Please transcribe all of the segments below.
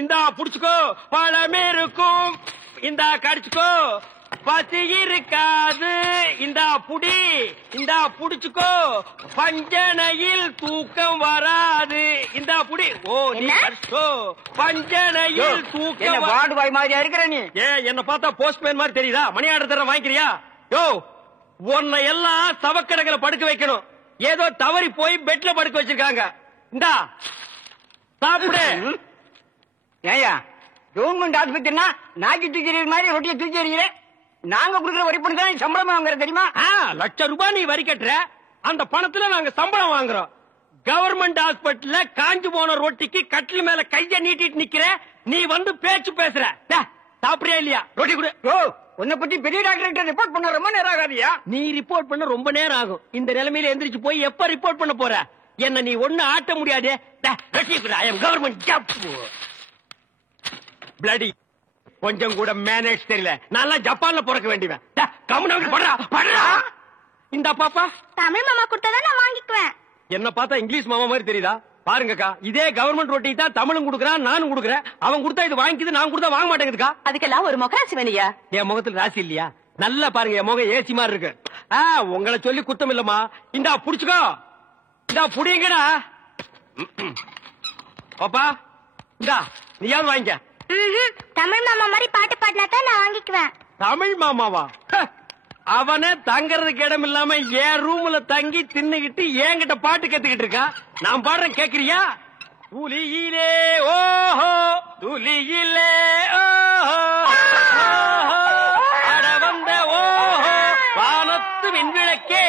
இந்தா புடிச்சுக்கோ, பழம் இருக்கும், இந்தா கடிச்சுக்கோ, பசி இருக்காது, இந்தா புடி, இந்தா புடிச்சுக்கோ, பஞ்சனையில் தூக்கம் வராது, இந்தா புடி. ஓ நீ கடிச்சுக்கோ, பஞ்சனையில் தூக்கம். வார்டு பாய் மாதிரியா இருக்கிற நீ? என்ன பார்த்தா போஸ்ட்மேன் மாதிரி தெரியுதா? மணி ஆர்டர் தர வாங்கிக்கிறியா? யோ, உன்னை எல்லாம் சவக்கடங்களை படுக்க வைக்கணும். ஏதோ தவறி போய் பெட்ல படுக்க வச்சிருக்காங்க. இந்தா சாப்பிடு. ஏயா கவர்மெண்ட் ஆஸ்பத்திரினா நாக்கி தூக்கி மாதிரி ரொட்டியை தூக்கி எறிகிற. நாங்க குடுக்கிற வரி பணம் தான் சம்பளம் வாங்குற தெரியுமா? ₹1,00,000 நீ வரி கட்டுற, அந்த பணத்துல நாங்க சம்பளம் வாங்குறோம். கவர்மெண்ட் ஹாஸ்பிட்டல்ல காஞ்சு போன ரொட்டிக்கு கட்டில் மேல கைய நீட்டிட்டு நிக்கிற, நீ வந்து பேச்சு பேசுற. சாப்பிடுறியா இல்லையா? ரொட்டி கொடு. உன்னை பத்தி பெரிய டாக்டர் ரிப்போர்ட் பண்ண ரொம்ப நேரம் ஆகாதியா? நீ ரிப்போர்ட் பண்ண ரொம்ப நேரம் ஆகும். இந்த நிலைமையில எந்திரிச்சு போய் எப்ப ரிப்போர்ட் பண்ண போற? என்ன நீ ஒண்ணு ஆட்ட முடியாது. Government job bloody. கொஞ்சம் கூட மேனேஜ் தெரியல. நல்லா ஜப்பான்ல பிறக்க வேண்டியவன். இந்த பாப்பா தமிழ் மாமா கொடுத்தா நான் வாங்கிக்குவேன். என்ன பார்த்தா இங்கிலீஷ் மாமா மாதிரி தெரியுதா? பாருங்கக்கா, இதே கவர்மெண்ட் ரொட்டி தான் தமிழும் குடுக்கறான், நானும் குடுக்கறேன். அவன் கொடுத்தா இது வாங்கிக்குது, நான் கொடுத்தா வாங்க மாட்டேங்குதுக்கா. அதுக்கெல்லாம் ஒரு மொகராசி வேணியா? என் முகத்துல ராசி இல்லையா? நல்லா பாருங்க, என் முகம் ஏசி மாதிரி இருக்கு. உங்களை சொல்லி குத்தம் இல்லம்மா. இந்தா புடிச்சுக்கோ, இந்தா புடிங்கடா. பாப்பா இந்தா நீயாவது வாங்கிக்க. தமிழ் மாமா மாதிரி பாட்டு பாடினா தான் நான் வாங்கிக்குவேன். தமிழ் மாமாவா? அவனே தங்கறதுக்கு இடம் இல்லாம என் ரூம்ல தங்கி தின்னுகிட்டு என்கிட்ட பாட்டு கத்துக்கிட்டு இருக்கான். நான் பாடுறேன், கேக்குறியா? துளியிலே ஓஹோ, துளியிலே ஓஹோ, அட வந்த ஓஹோ, வானத்து மின்விளக்கே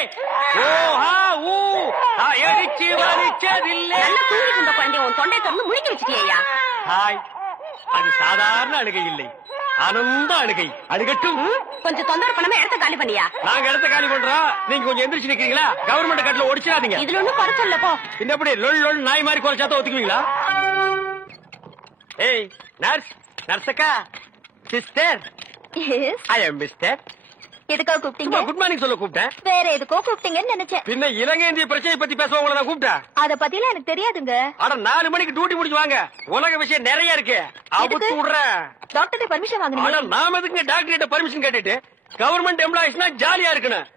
ஓஹா ஊ, எரிச்சு வரிச்சதில்லை. நல்லா தூங்கிட்டு இருந்த குழந்தைய உன் தொண்டை திறந்து முழுங்கி வச்சுட்டியா? ஹாய், அது சாதாரண அழுகை இல்லை, ஆனந்த அழுகை. அழுகட்டும். கொஞ்சம் தொந்தரவு பண்ணாம இடத்த காலி பண்ணியா? நாங்க இடத்த காலி பண்றோம், நீங்க கொஞ்சம் எந்திரிச்சு நிக்கிறீங்களா? கவர்மெண்ட் கட்டில ஒடிச்சிடாதீங்க. இதுல ஒண்ணும் குறைச்சல போ. எப்படி லொல் லொல் நாய் மாதிரி குறைச்சாத்த ஒத்துக்குவீங்களா? ஏய் நர்ஸ், நர்ஸக்கா, சிஸ்டர், ஐ அம் மிஸ்டர். எதுக்காக கூப்பிட்டீங்க? குட் மார்னிங் சொல்ல கூப்பிட்டேன். வேற எதுக்கோ கூப்பிட்டீங்கன்னு நினைச்சேன். பின்ன இலங்கை இந்திய பிரச்சனை பத்தி பேச உங்களை நான் கூப்பிட்டேன். அத பத்திலாம் எனக்கு தெரியாதுங்க. அட 4 மணிக்கு டியூட்டி முடிச்சு வாங்க, உலக விஷயம் நிறைய இருக்கு. அவுத்து விடுறேன். டாக்டர் பர்மிஷன் வாங்குனீங்க? ஆனா நாம எதுக்கு டாக்டர் கிட்ட பர்மிஷன் கேட்டுட்டு? கவர்மெண்ட் எம்ப்ளாயிஸ்னா ஜாலியா இருக்கணும்,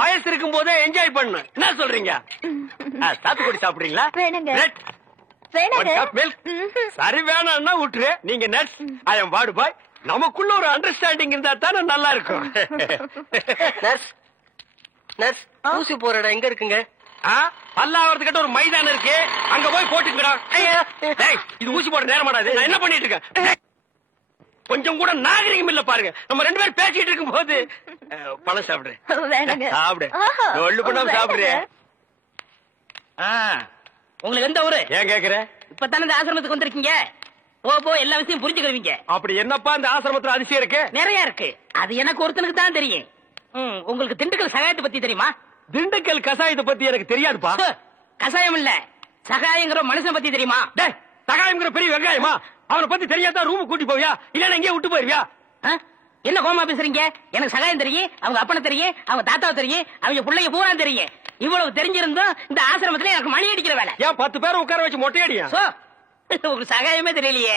வயசு இருக்கும் போதே என்ஜாய் பண்ணணும். என்ன சொல்றீங்க? சாத்துக்குடி சாப்பிடுறீங்களா? வேணுங்க. வேணுங்க. சரி வேணாம்னா விட்டுரு. நீங்க நர்ஸ், ஐ அம் வார்டு பாய். நமக்குள்ள ஒரு அண்டர்ஸ்டாண்டிங் இருந்தா தானே நல்லா இருக்கும். நர்ஸ், நர்ஸ், ஊசி போற இடம் எங்க இருக்குங்க? பல்லாவரத்துக்கிட்ட ஒரு மைதானம் இருக்கு, அங்க போய் போட்டுக்கிறா. இது ஊசி போட நேரம் மாட்டாது. நான் என்ன பண்ணிட்டு இருக்கேன்? கொஞ்சம் கூட நாகரிகம் இல்ல பாருங்க. நம்ம 2 பேரும் பேசிட்டு இருக்கும் போது பழம் சாப்பிடுறேன். சாப்பிடு, ஒள்ளு பண்ணாம சாப்பிடுறேன். உங்களுக்கு எந்த ஊரு? ஏன் கேக்குற? இப்பதானே இந்த ஆசிரமத்துக்கு வந்திருக்கீங்க, போ எல்லா விஷயம் புரிஞ்சுக்கிறீங்க. அப்படி என்னப்பா இந்த ஆசிரமத்துல அதிசயம் இருக்கு? நிறைய இருக்கு, அது எனக்கு ஒருத்தனுக்கு தான் தெரியும். உங்களுக்கு திண்டுக்கல் சகாயத்தை பத்தி தெரியுமா? திண்டுக்கல் கசாயத்தை பத்தி எனக்கு தெரியாதுப்பா. கசாயம் இல்ல, சகாயங்கிற மனுஷனை பத்தி தெரியுமா? சகாயம்ங்கிற பெரிய வெங்காயமா? அவனை பத்தி தெரியாதா ரூம் கூட்டி போவியா, இல்லன்னா எங்கேயே விட்டு போயிருவியா? என்ன கோமா பேசுறீங்க? எனக்கு சகாயம் தெரியும், அவங்க அப்பனை தெரியும், அவங்க தாத்தாவை தெரியும், அவங்க பிள்ளைங்க பூரா தெரியும். இவ்வளவு தெரிஞ்சிருந்தோம் இந்த ஆசிரமத்துல எனக்கு மணி அடிக்கிற வேலை. ஏன் 10 பேரை உட்கார வச்சு மொட்டையடியா? உங்களுக்கு சகாயமே தெரியலையே.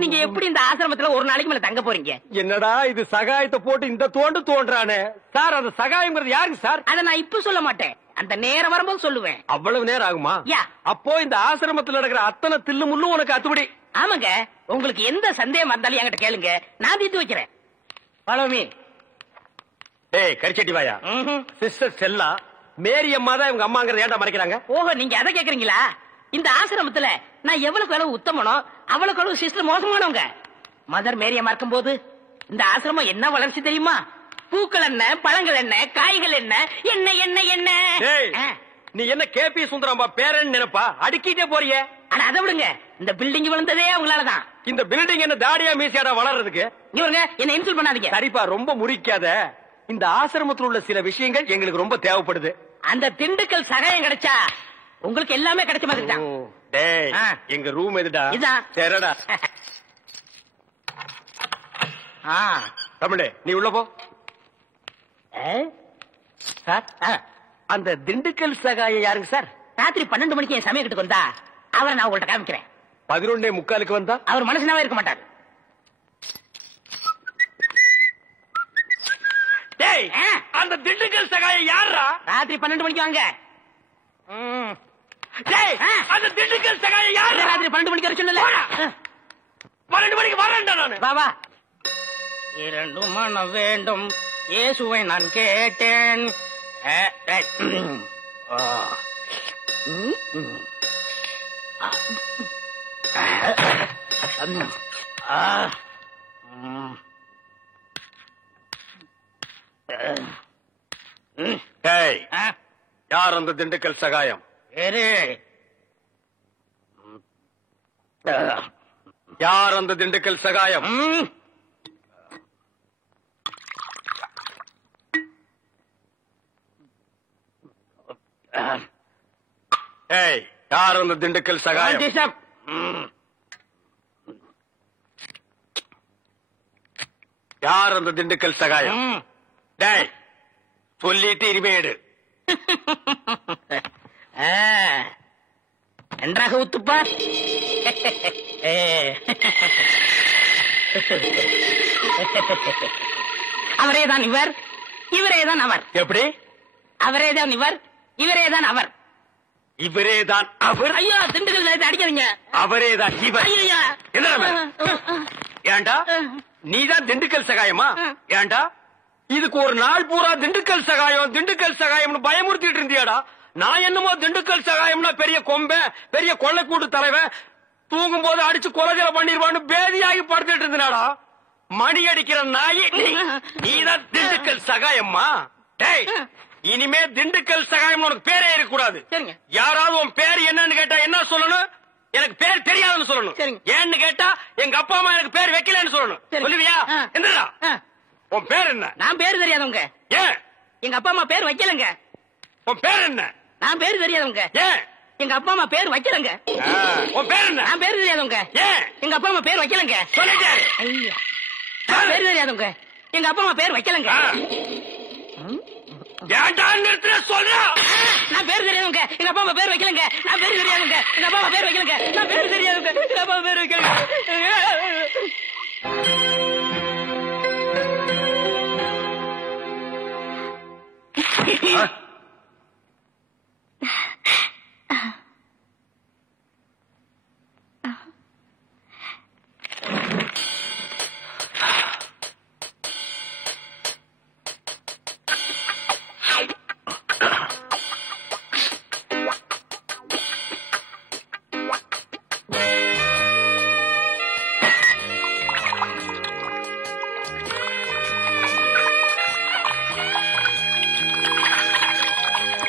நீங்க எப்படி இந்த ஆசிரமத்துல ஒரு நாளைக்கு மேல தங்க போறீங்க? என்னடா இது சகாயத்தை போட்டு இந்த தோன்றானே சார். அந்த சகாயம்ங்கிறது யாருக்கு சார்? அதை நான் இப்ப சொல்ல மாட்டேன், அந்த நேரம் வரும்போது சொல்லுவேன். அவ்வளவு நேரம் ஆகுமா? அப்போ இந்த ஆசிரமத்தில் நடக்கிற அத்தனை தில்லு முள்ளும் உனக்கு அத்துபடி? ஆமாங்க, உங்களுக்கு எந்த சந்தேகம் இருந்தாலும் என்கிட்ட கேளுங்க, நான் தீர்த்து வைக்கிறேன். பழமி. ஏய் கரிச்சட்டி வாயா. சிஸ்டர் செல்லா, மேரி அம்மா தான் இவங்க அம்மாங்கிறத ஏன்டா மறைக்கிறாங்க? ஓஹோ, நீங்க அதை கேக்குறீங்களா? இந்த ஆசிரமத்துல நான் எவ்வளவு அளவு உத்தமனோ அவ்வளவு அளவு சிஸ்டர் மோசமானவங்க. மதர் மேரி அம்மா இருக்கும் போது இந்த ஆசிரமம் என்ன வளர்ச்சி தெரியுமா? பூக்கள் என்ன, பழங்கள் என்ன, காய்கள் என்ன, என்ன என்ன என்ன. நீ என்ன கேபி சுந்தரம்பா பேரன் நினைப்பா? அடுக்கிட்டே போறியே. ஆனா அதை விடுங்க, இந்த பில்டிங் விழுந்ததே அவங்களாலதான். இந்த பில்டிங் என்ன தாடியா மீசியாடா வளர்றதுக்கு? இவங்க என்ன இன்சல்ட் பண்ணாதீங்க. சரிப்பா, ரொம்ப முறிக்காத. இந்த ஆசிரமத்தில் உள்ள சில விஷயங்கள் எங்களுக்கு ரொம்ப தேவைப்படுது. அந்த திண்டுக்கல் சகாயம் கிடைச்சா உங்களுக்கு எல்லாமே கிடைச்ச மாதிரி தான். எங்க ரூம் எதுடா? இதான். சரிடா. தமிழே நீ உள்ள போ. சார், அந்த திண்டுக்கல் சகாயம் யாருங்க சார்? ராத்திரி 12 மணிக்கு என் சமயத்துக்கு வந்தா அவரை நான் உங்கள்ட்ட காமிக்கிறேன். 11:45 வந்தா அவர் மனுஷனாவே இருக்க மாட்டார். டேய், அந்த திண்டுக்கல் சகாயம் யாரா? ராத்திரி 12 மணிக்கு வாங்க. டேய், அந்த திண்டுக்கல் சகாயம் யாரா? ராத்திரி 12 மணிக்கு வர சொன்னல. 12 மணிக்கு வரேன்டா நானு. வா வா. 2 மனம் வேண்டும் இயேசுவை நான் கேட்டேன். டேய், யார் அந்த திண்டுக்கல் சகாயம்? யார் அந்த திண்டுக்கல் சகாயம்? ஏய், யார் அந்த திண்டுக்கல் சகாயம்? யார் அந்த திண்டுக்கல் சகாயம்? டேய், சொல்லிட்டு இனிமேடு. நன்றாக ஊத்துப்பா. அவரேதான் இவர், இவரேதான் அவர். எப்படி? அவரேதான் இவர், இவரேதான் அவர். இவரேதான் அவர். ஐயோ, திண்டுக்கல் சேர்த்து அடிக்காதீங்க. அவரேதான் இவர். ஐயா, என்ன? ஏண்டா நீதான் திண்டுக்கல் சகாயமா? ஏண்டா இதுக்கு ஒரு நாள் பூரா திண்டுக்கல் சகாயம் திண்டுக்கல் சகாயம்னு பயமுறுத்திட்டு இருந்தியாடா. நான் என்னமோ திண்டுக்கல் சகாயம்னா பெரிய கொம்பன், பெரிய கொள்ளைக்கூட்டு தலைவன், தூங்கும் போது அடிச்சு கொலைகளை பண்ணிருவான்னு பேதியாகி படுத்துட்டு இருந்தாடா. மணி அடிக்கிற நாய் நீதான் திண்டுக்கல் சகாயம்மா? டேய், இனிமே திண்டுக்கல் சகாயம் உனக்கு பேரே இருக்கக்கூடாது. யாராவது உன் பேர் என்னன்னு கேட்டா என்ன சொல்லணும்? எனக்கு பேர் தெரியாதுன்னு சொல்லணும். ஏன்னு கேட்டா எங்க அப்பா அம்மா எனக்கு பேர் வைக்கலன்னு சொல்லணும். சொல்லுவியா? என்னடா உன் பேர் என்ன? நான் பேர் தெரியாதவங்க. ஏன்? எங்க அப்பா அம்மா பேர் வைக்கலங்க. உன் பேர் என்ன? நான் பேர் தெரியாதவங்க. ஏன்? எங்க அப்பா அம்மா பேர் வைக்கலங்க. உன் பேர் என்ன? நான் பேர் தெரியாதவங்க. ஏன்? எங்க அப்பா அம்மா பேர் வைக்கலங்க. சொல்லிட்டாரு. ஐயா, நான் பேர் தெரியாதவங்க. எங்க அப்பா அம்மா பேர் வைக்கலங்க. ஏன்டா நிறுத்துற சொல்றா? நான் பேர் தெரியாதவங்க. எங்க அப்பா அம்மா பேர் வைக்கலங்க. நான் பேர் தெரியாதவங்க. எங்க அப்பா அம்மா பேர் வைக்கலங்க. நான் பேர் தெரியாதவங்க. எங்க அப்பா அம்மா பேர் வைக்கலங்க.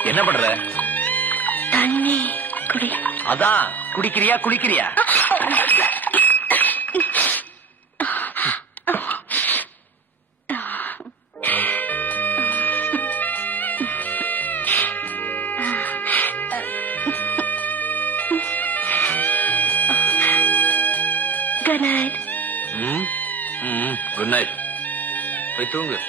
என்ன பண்ற? தண்ணி குடி. அதான் குடிக்கிறியா குளிக்கிறியா? Good night. Good night. போய் தூங்கு.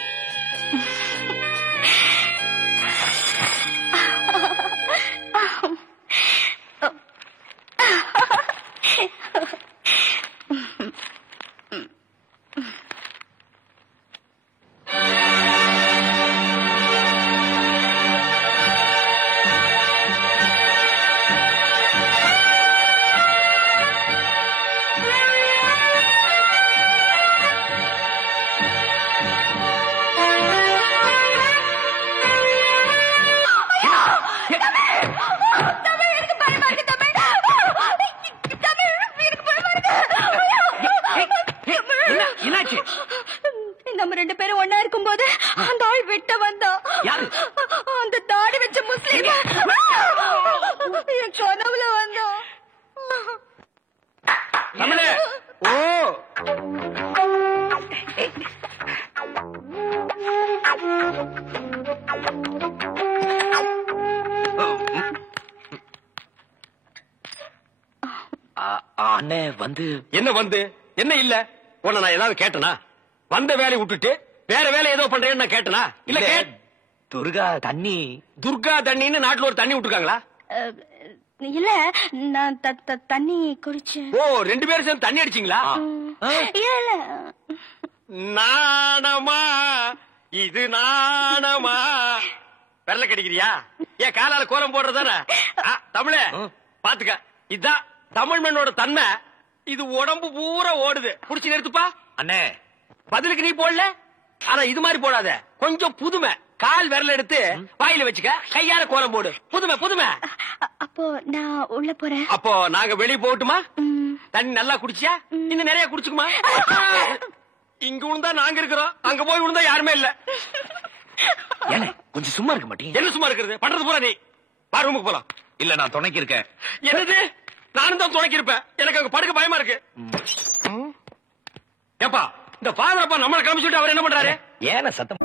நம்ம ரெண்டு பேரும் ஒன்னா இருக்கும் போது அந்த ஆள் வெட்ட வந்தான். அந்த தாடி வச்ச முஸ்லீம் என் கனவுல வந்தான். தமிழே, ஓ அண்ணே வந்து என்ன வந்து என்ன இல்ல? உன்னை நான் ஏதாவது கேட்டனா? வந்த வேலையை விட்டுட்டு வேற வேலை ஏதோ பண்றேன்னு நான் கேட்டனா? இல்ல துர்கா தண்ணி துர்கா தண்ணின்னு நாட்டுல ஒரு தண்ணி விட்டுருக்காங்களா? இல்ல நான் தண்ணி குடிச்சேன். ஓ 2 பேரும் சேர்ந்து தண்ணி அடிச்சீங்களா? இல்ல இல்ல நாணமா இது நாணமா பெரல கடிக்கிறியா? ஏன் காலால கோலம் போடுறதானே? தமிழே பாத்துக்க, இதுதான் தமிழ் மண்ணோட தன்மை. இது உடம்பு பூரா ஓடுது. புடிச்சு நிறுத்துப்பா. அண்ணே பதிலுக்கு நீ போடல, ஆனா இது மாதிரி போடாத. கொஞ்சம் புதுமை. கால் விரல் எடுத்து வாயில வச்சுக்க, கையால கோலம் போடு. புதுமை புதுமை. அப்போ நான் உள்ள போறேன். அப்போ நாங்க வெளியே போகட்டுமா? தண்ணி நல்லா குடிச்சியா? இன்னும் நிறைய குடிச்சுக்குமா? இங்க விழுந்தா நாங்க இருக்கிறோம், அங்க போய் விழுந்தா யாருமே இல்ல. ஏனே கொஞ்சம் சும்மா இருக்க மாட்டீங்க? என்ன சும்மா இருக்கிறது? பண்றது பூரா நீ. வா ரூமுக்கு போலாம். இல்ல நான் துணைக்கு இருக்கேன். என்னது? நானும் தான் துணைக்கு இருப்பேன். எனக்கு அங்க படுக்க பயமா இருக்கு. ஏப்பா இந்த ஃபாதர் அப்பா நம்மள கிளம்பிச்சுட்டு அவர் என்ன பண்றாரு? ஏன சத்தம்?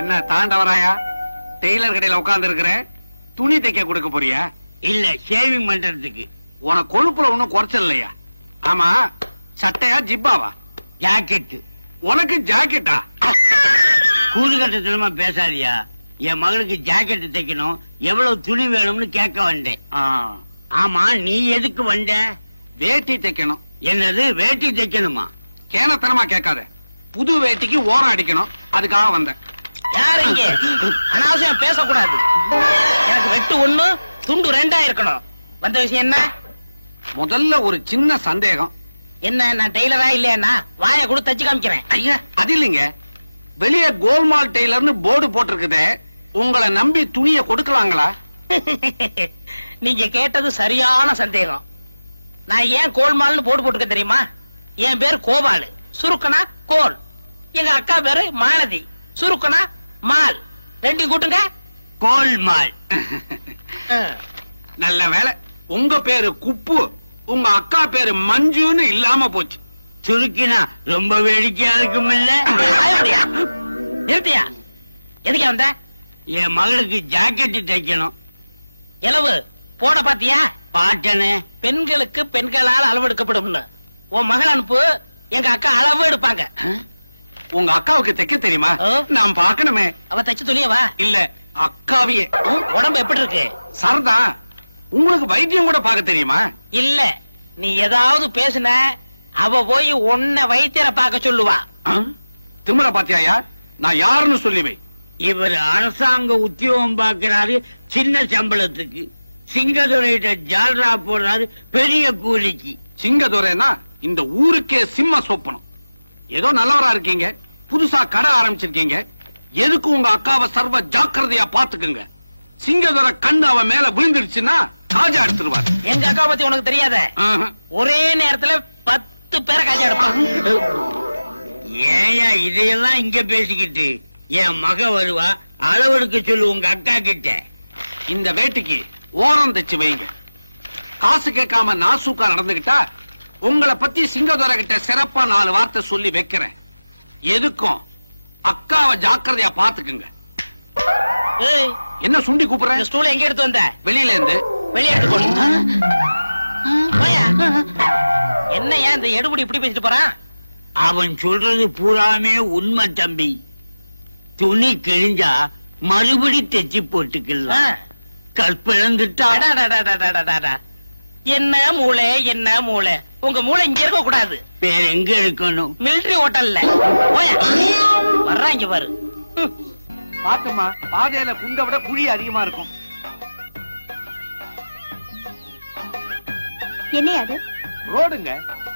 என்ன தாண்டவராயா? டெய்லர் கடையில உட்கார்ந்து இருக்கிற, துணி தைக்க கொடுக்க போறியா? இல்ல ஷேவிங் பண்றதுக்கு. உனக்கு கொழுப்புல ஒண்ணும் குறைச்சல் இல்லையா? ஆமா, சட்டையா ஜிப்பாவா? ஜாக்கெட். உனக்கு ஜாக்கெட்டா? கூறுகட்டத்தனமா பேசாதியா. என் மகளுக்கு ஜாக்கெட் தைக்கணும், எவ்வளவு துணி வேணும்னு கேட்க வந்தேன். ஆமா, நீ எதுக்கு வந்த? வேட்டி தைக்கணும். என்னது வேட்டி தைக்கணுமா? கேனத்தனமா கேட்காத. புது வேட்டிக்கு ஓரம் அடிக்கணும், அதுக்காக வந்தேன். யாரு இங்க? அனாவசியம் பேசக்கூடாது. எனக்கு வெட்டு 1 துண்டு 2 இருக்கணும். வந்த விஷயம் என்ன? முதல்ல ஒரு சின்ன சந்தேகம். என்ன, நான் டெய்லரா இல்லையா? வாயை கூட தச்சு காமிக்கிறேன். ஐயா அது இல்லைங்க, வெளியே கோல்மால் டெய்லர்னு போர்டு போட்டிருக்குதே, உங்களை நம்பி துணியை கொடுக்கலாங்களா? நீங்க கேட்டது சரியான சந்தேகம். நான் ஏன் கோல்மால்னு போட்டு போட்டுக்க தெரியுமா? என் பேர் கோபாலு, சுருக்கனா கோல். எங்க அக்கா பேரு மாலதி, சுருக்கனா மால். ரெண்டையும் கூட்டுங்க, கோல்மால். நல்ல வேலை, உங்க பேரு குப்பு, உங்க அக்கா பேரு மஞ்சுன்னு இல்லாம போச்சு. சுருக்கினா ரொம்ப வேடிக்கையா இருக்கும் இல்ல? பயப்படியா? நிறுத்தியா? எதுக்கு வந்த? என் மகளுக்கு ஜாக்கெட் தைக்கணும். எலவு போட பாத்தியா? பாட்டனே. பெண்களுக்கு பெண்களால் அளவு எடுக்கப்படும். உன் மகள் அனுப்பு, எங்க அக்கா அளவு எடுப்பாங்க. உங்க அக்காவுக்கு தைக்க தெரியுமா? நான் பார்க்கணுமே. அவ தச்சு துணியவா? இல்ல, அக்காவியே. உடம்பு எப்படி இருக்கு? சரதா, உங்களுக்கு வைத்தியம் கூட பார்க்க தெரியுமா? இல்ல, நீ ஏதாவது பேசுன அவ போய் உன்னை வைத்தியரை பார்க்க சொல்லுவா. திமிர பாத்தியாயா? நான் யாருன்னு சொல்லிவை. இவர் அரசாங்க உத்தியோகம் பார்க்கிறாரு, சின்ன சம்பளத்துக்கு. சிங்கதுரையிட்ட ஜால்ரா போடுறாரு, பெரிய கூலிக்கு. சிங்கதுரைனா இந்த ஊருக்கே சிம்ம சொப்பனம். ஏதோ நல்லவரா இருக்கீங்க, புதுசா கடை ஆரம்பிச்சிருக்கீங்க. எதுக்கு உங்க அக்காவை சர்வ ஜாக்கிரதையா பாத்துக்குங்க. சிங்கதுரை கண்ணு அவ மேல விழுந்துருச்சுன்னா காஜா எடுத்துருவார். எங்க அக்கா பத்தி உனக்கு தெரியாத? ஒரே நேரத்துல 10 பேரை காஜா எடுப்பான். ஏயா இதையெல்லாம் இங்க பேசிக்கிட்டு? என் மக வருவா, அளவெடுக்க சொல்லு உங்க அக்கா கிட்ட. இந்த வேட்டிக்கு ஓரம் தைச்சு வைங்க. காசு கேட்காம நாசூக்கா நடந்துகிட்டா உங்களை பத்தி சிங்கதுரை கிட்ட சிறப்பா 4 வார்த்தை சொல்லி வைக்கிறேன். எதுக்கும் அக்காவை ஜாக்கிரதையா பாத்துக்குங்க. ஏய், என்ன சுண்டி கூப்பிடுற? இந்த ஸ்டூல் எங்க எடுத்து வந்த? வெளியில இருந்து. வெளியே எடுத்து போடு. போயா. என்ன ஏன் இந்த எடுபடி இப்படி பேசிட்டு போறான்? அவன் சொல்றது பூராமே உண்மை தம்பி. துணி கிழிஞ்சா மறுபடி தைச்சு போட்டுக்கலாம். கற்பிழந்துட்டா. அடடடடடடடடா. என்ன மூளை, என்ன மூளை? உங்க மூளை இங்க இருக்க கூடாது. வேற எங்க இருக்கணும்? மிலிட்டரி ஹோட்டல்ல. போயா. வர்றாங்க பாரு. பாத்துமா, பாதையில குண்டை விட குழி அதிகமா இருக்கும். என்ன அது? ரோடுங்க.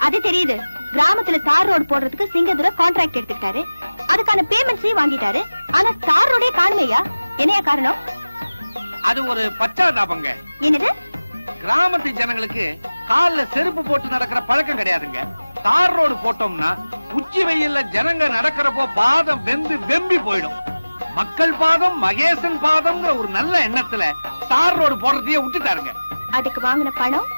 அது தெரியுது. கிராமத்துல தார் ரோடு போடுறதுக்கு சிங்கதுரை கான்ட்ராக்ட் எடுத்துக்கிட்டாரு. அதுக்கான பேமெண்ட்ஸையும் வாங்கிட்டாரு. ஆனா தார் ரோடே காணுமையா? என்னையா காரணம்? அது ஒரு பச்சாதாபங்க. என்னது? கிராமத்து ஜனங்களுக்கு கால்ல செருப்பு போட்டு நடக்கிற பழக்கம் கிடையாதுங்க. தார் ரோடு போட்டோம்னா உச்சி வெயில்ல ஜனங்க நடக்கிறப்போ பாதம் வெந்து வெம்பி போயிடும். மக்கள் பாதம் மகேசன் பாதம்ங்கிற ஒரு நல்ல எண்ணத்துல தார் ரோடு போடுறதையே விட்டுட்டாருங்க. அதுக்கு வாங்கின பணம்?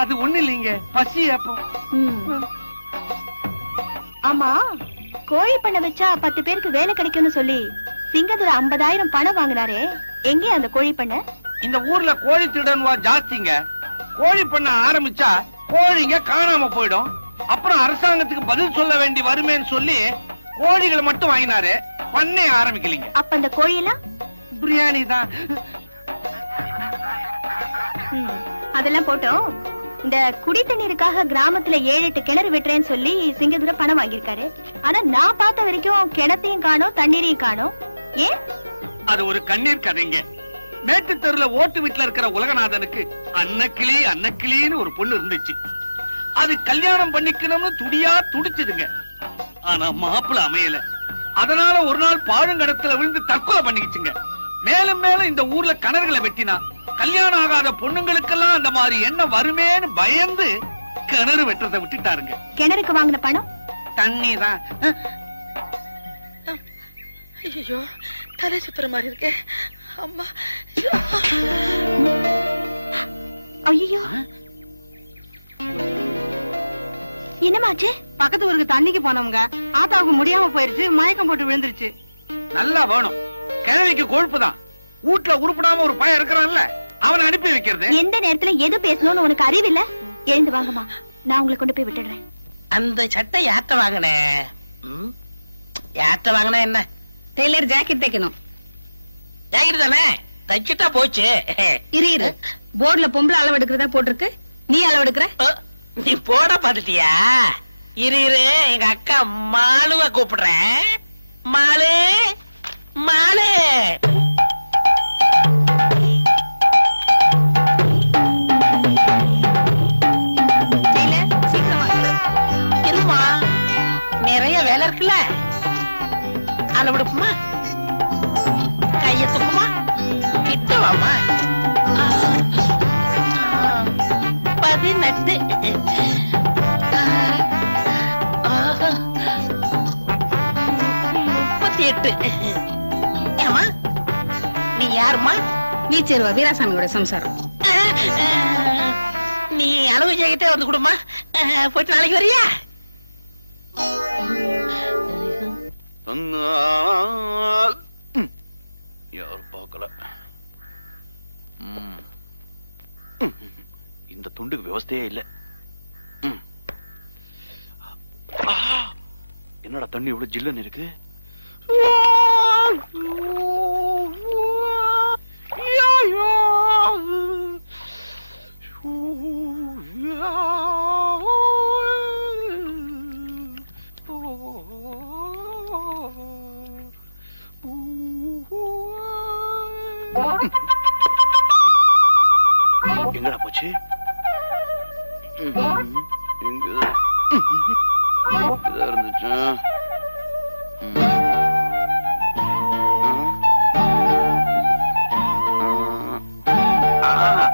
அது ஒண்ணு இல்லைங்க, பசி அப்போ. ஆமா, கோழி பண்ண வச்சா 10 பேருக்கு வேலை கிடைக்கும்னு சொல்லி சிங்கதுரை 50,000 பணம் வாங்கினாரே, எங்கே அந்த கோழி பண்ண? இந்த ஊர்ல கோழி திருடன்வா ஜாஸ்திங்க. கோழி பண்ண ஆரம்பிச்சா கோழிங்க காணாம போயிடும். அப்புறம் அரசாங்கத்துக்கு பதில் சொல்ல வேண்டி வருமேன்னு சொல்லி கோழிகளை மட்டும் வாங்கினாரு, பண்ணே ஆரம்பிக்கலீங்க. அப்ப அந்த கோழியெல்லாம் பிரியாணி தான். அதெல்லாம் போட்டோம். இந்த குடி தண்ணீருக்காக கிராமத்துல 7-8 கிணறு வெட்டுறேன்னு சொல்லி சிங்கதுரை பணம் வாங்கியிருக்காரு. ஆனா நான் பார்த்த வரைக்கும் கிணத்தையும் காணோம், தண்ணீரையும் காணோம். ஏன்? அது ஒரு கண்ணீர் கதைங்க. மேட்டு தெருல ஓட்டு வீட்டுல இருக்கிற உலகநாதனுக்கு அன்னக்கிளின்னு ஒரு பொண்ணு இருந்துச்சு. அது கல்யாணம் பண்ணிக்கணும்னு துடியா துடிச்சுதுங்க. ஆனா மாப்பிள அமையல. அதனால ஒரு நாள் பாழுங்கடத்துல விழுந்து தற்கொலை பண்ணிக்கிச்சுங்க. மேலும் மேலும் இந்த ஊர்ல கிணறுகளை வெட்டினா கல்யாணம் ஆகாத பொண்ணுங்களுக்கெல்லாம் அந்த மாதிரி எண்ணம் வருமேன்னு பயந்து கிணறு வெட்டுறதை விட்டுட்டாருங்க. கிணறுக்கு வாங்கின பணம் தண்ணி தான். ஐயோ, தலை சுத்துற மாதிரி இருக்கு. அம்மா, ஐயோ, என்னமாச்சு? பக்கத்து ஊருக்கு தண்ணிக்கு போனவங்க ஆத்தாவுக்கு முடியாம போயிருச்சு, மயக்கம் போட்டு விழுந்துருச்சு. நல்லா வேணும். கிழவிக்கு கொழுப்பு தான். வீட்டுல உருப்படாம ஒரு பையன் இருக்கிறான்ல, அவனை அனுப்பி வைக்கிறது. எந்த நேரத்துல எது பேசணும்னு உனக்கு அறிவில்ல? எழுந்து வாங்கம்மா, நான் உங்களை கொண்டு போய் விட்டுடுறேன். அந்த சட்டை யார்ட்ட வாங்கின? யார்ட்ட வாங்கின? என்ன டெய்லர் ஜாக்கெட் தைக்கணும். ஜாக்கெட் தானே, தச்சுட்டா போச்சு. இரு, போர்டுல பொம்பளை அளவு எடுக்கிறதா போட்டிருக்கு, நீ அளவு எடுக்கிற? நீ போட பாத்துட்டியா? இரு எங்க அக்கா மாலுவ கூப்பிடுறேன். மாலு, மாலு. இருமா, நிறைய வேலை இருக்குல்ல. அளவெடுப்புமா, கைய தூக்குமா, கிட்ட வாமா. 18 38. ஏமா, நீ யாருமா? வீச்சேருவா வீராசாமியோட சம்சாரம். நீ அளவு ஜாக்கெட்டே வந்து கொடுமா. போயிட்டு நாளைக்கு வரியா? யார் பார்க்கல. இந்த துண்டுக்கு விவஸ்தையே இல்ல. என்னடா தண்ணி இவ்வளவு ஜில்லுன்னு இருக்கு? எங்கடா போச்சு?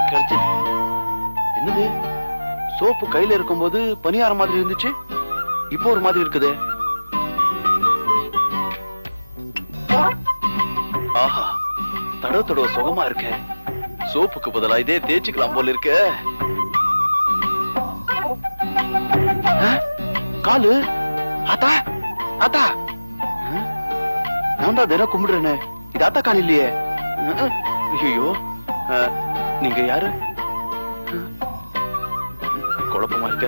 இருந்துச்சு. என்னது, சோப்பு கையில இருக்கும்போது பனியார மாதிரி இருந்துச்சு, இப்போ ஒரு மாதிரி இருக்குது. ஆஹா, தடவை சுகமா இருக்க. சோப்புக்கு பதிலா இதே தேய்ச்சிக்கலாம் போல இருக்க. காலு, ஆத்தா ஆத்தா, நான் தான் தினம் கும்பிடுறேன்னு. இது ஆத்தா கால் இல்லையே. ஐயோ, நீங்க யாரு? குழப்பமா இருக்க.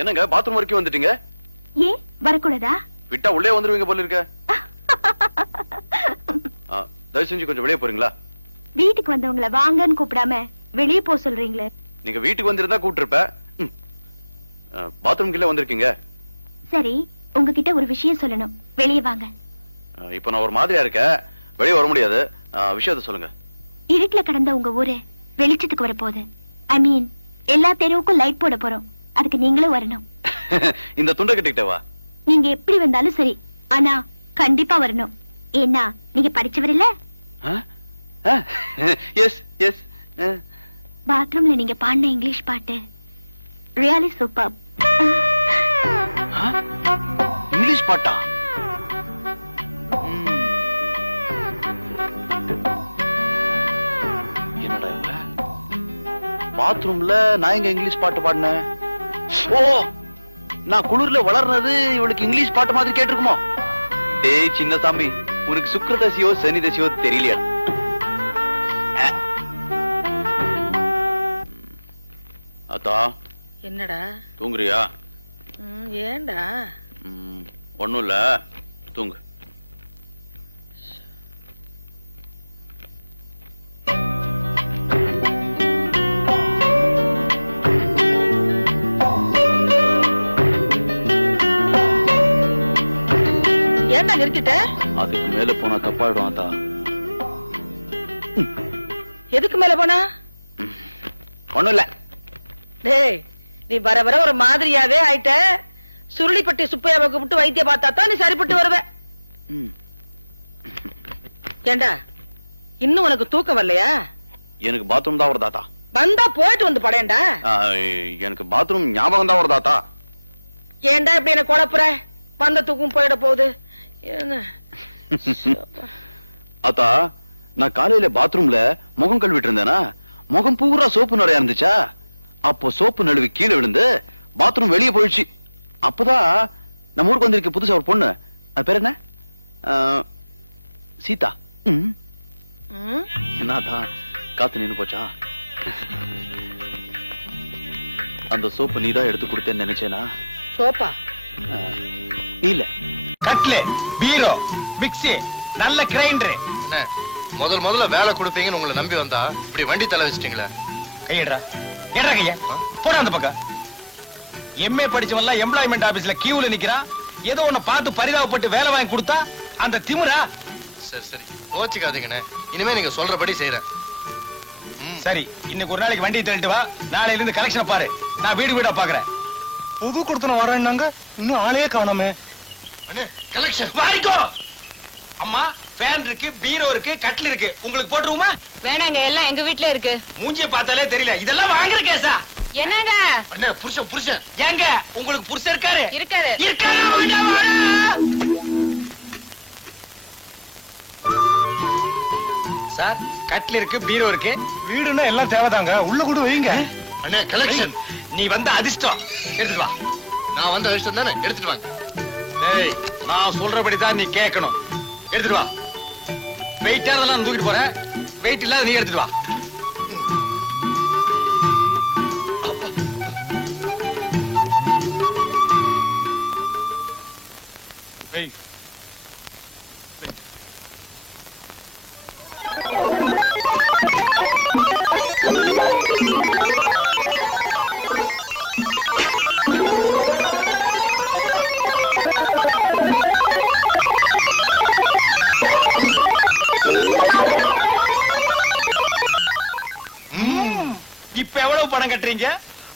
என்னங்க, பாத்ரூம் வரைக்கும் வந்துட்டீங்க? ஏன் வரக்கூடாதா? விட்டா உள்ளே வந்துருவீங்க போல இருக்க. தயவு செஞ்சு கொஞ்சம் வெளியே போறீங்களா? வீட்டுக்கு வந்தவங்கள வாங்கன்னு கூப்பிடாம வெளியே போ சொல்றீங்களே. நீங்க வீட்டுக்கு வந்திருந்தா கூப்பிட்டுருப்ப. பாத்ரூம் கீழே வந்திருக்கீங்க. சரி, உங்ககிட்ட ஒரு விஷயம் சொல்லணும், வெளியே வாங்க. இப்ப நான் ஒரு மாதிரியா இருக்கேன், வெளியே வர முடியாது. விஷயத்த சொல்லுங்க. இருட்டுல கடந்த உங்க ஊரு வெளிச்சத்துக்கு வர போகுது. ஐ மீன், எல்லா தெருவுக்கும் லைட் போட போறோம். அதுக்கு நீங்களும் வரணும். இந்த துண்டை கட்டிக்கிட்ட வா. நீங்க எப்படி வந்தாலும் சரி, ஆனா கண்டிப்பா வரணும். ஏன்னா நீங்க படிச்சவர் இல்ல. Yes yes. பாத்ரூம்ல நீங்க பாடின இங்கிலீஷ் பாட்டு ரியலி சூப்பர். இங்கிலீஷ் பாட்டா? என்னடா இவ, பாத்ரூம்ல நான் எங்க இங்கிலீஷ் பாட்டு பாடினேன்? ஓ, நான் குளிர்ல வளர்னது இவளுக்கு இங்கிலீஷ் பாட்டு மாதிரி கேட்டிருக்குமோ? டேய் சின்னசாமி, உனக்கு சுக்கிரதசியோ சனி தசியோ தெரியலையா? அத்தா என்னடா? தூங்குறியா? ஏண்டா? ஒண்ணும் இல்ல, தூங்கு. ஏண்டா நிறுத்திட்ட? அதுக்கு மேல போனா தப்பாயிடும் அத்தா. எதுக்கு மேல போனா? ஒண்ணும் இல்ல. டேய், நீ வர வர ஒரு மாதிரியாவே ஆயிட்ட. சுருளிப்பட்டி சுப்பையாவை கூப்பிட்டு வைத்திய பார்த்தா தான் நீ சரிப்பட்டு வருவ. ஏண்டா, இன்னும் உனக்கு தூக்கம் வரலையா? எனக்கு பாத்ரூம் தான் வருதாத்தா. வந்தா போயிட்டு வந்து படையண்டா. எனக்கு பாத்ரூம் ஞாபகம் தான் வருதாத்தா. ஏண்டா இப்படி என்ன குழப்புற? வந்த தூக்கம் போயிட போகுது. அத்தா, நான் காலையில பாத்ரூம்ல முகம் கழுவிட்டு இருந்தேனா, முகம் பூரா சோப்பு நிறைய இருந்துச்சா. அப்போ சோப்பு நழுவி கீழே விழுந்து பாத்ரூம் வெளியே போயிடுச்சு. அப்பதான் நம்ம ஊருக்கு வந்திருக்க புதுசா ஒரு பொண்ணு, அது பேர் என்ன, சீதா. என்னதான் காத்து நின்னு போச்சா? அந்த சோப்பு நீதான் எடுத்து கொடுத்தேன்னு நினைச்சேனா? சோப்பா? நீ இல்ல. கட்லு, பீரோ, மிக்ஸி, நல்ல கிரைண்டர். முதல்ல வேலை கொடுப்பீங்கன்னு உங்களை நம்பி வந்தா இப்படி வண்டி தலை வச்சிட்டீங்களே. கையடா, ஏடா கைய போட அந்த பக்கம். எம்ஏ படிச்சவன்லாம் எம்ப்ளாய்மெண்ட் ஆபீஸ்ல கியூல நிக்கிறான். ஏதோ ஒண்ணு பார்த்து பரிதாபப்பட்டு வேலை வாங்கி கொடுத்தா அந்த திமிரா? சரி கோச்சிக்காதீங்கண்ணே, இனிமே நீங்க சொல்றபடி செய்யறேன். சரி, இன்னைக்கு ஒரு நாளைக்கு வண்டியை தள்ளிட்டு வா. நாளையில இருந்து கலெக்ஷனை பாரு, நான் வீடு வீடா பாக்குறேன். புது கொடுத்தன வரேன்னாங்க, இன்னும் ஆளையே காணோமே. கலெக்ஷன் வாரிக்கோ. அம்மா, ஃபேன் இருக்கு, பீரோ இருக்கு, கட்டில் இருக்கு. உங்களுக்கு போட்டுருவோமா? வேணாங்க, எல்லாம் எங்க வீட்ல இருக்கு. மூஞ்சிய பார்த்தாலே தெரியல, இதெல்லாம் வாங்குற கேஸா? என்னங்க? அண்ணே, புருஷன் ஏங்க, உங்களுக்கு புருஷன் இருக்காரு? இருக்காரு. இருக்காரா? வாடா, வாடா. சார், கட்டில் இருக்கு, பீரோ இருக்கு. வீடுன்னா எல்லாம் தேவைதாங்க, உள்ள கூட வைங்க. அண்ணே, கலெக்ஷன். நீ வந்த அதிர்ஷ்டம். எடுத்துட்டு வா. நான் வந்த விஷயம் தானே, எடுத்துட்டு வாங்க. ஏய், நான் சொல்றபடிதான் நீ கேட்கணும். எடுத்துட்டு வா. வெயிட்டா நான் தூக்கிட்டு போறேன், வெயிட் இல்லாத நீ எடுத்துட்டு வா. வெய். இப்ப எவ்வளவு பணம் கட்டுறீங்க?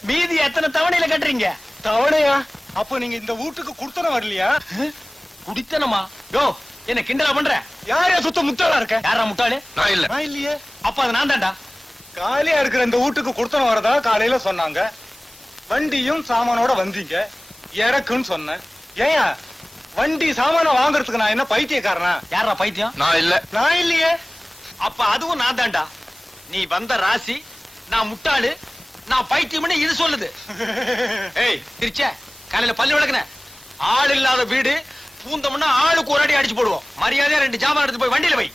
மீதி எத்தனை தவணையில கட்டுறீங்க? தவணையா? அப்ப நீங்க இந்த வீட்டுக்கு குடுத்தனம் வரலையா? குடித்தனமா? யோ, என்ன கிண்டலா பண்ற? யாரையா சுத்த முட்டாளா இருக்க? யாரா முட்டாளு? நான் இல்ல. நான் இல்லையே. அப்ப அது நான் தான்டா. காலியா இருக்கிற இந்த வீட்டுக்கு குடுத்தனம் வரதா காலையில சொன்னாங்க. வண்டியும் சாமானோட வந்தீங்க, இறக்குன்னு சொன்னேன். ஏயா, வண்டி சாமான வாங்குறதுக்கு நான் என்ன பைத்தியக்காரனா? யாரா பைத்தியம்? நான் இல்ல. நான் இல்லையே. அப்ப அதுவும் நான் தான்டா. நீ வந்த ராசி, நான் முட்டாளு, நான் பைத்தியம்னு இது சொல்லுது. ஏய், திருச்ச காலையில பல்லு விளக்குன. ஆள் இல்லாத வீடு பூந்தம்னா ஆளுக்கு ஒரு அடி அடிச்சு போடுவோம். மரியாதையா 2 ஜாமான் எடுத்து போய் வண்டியில வை.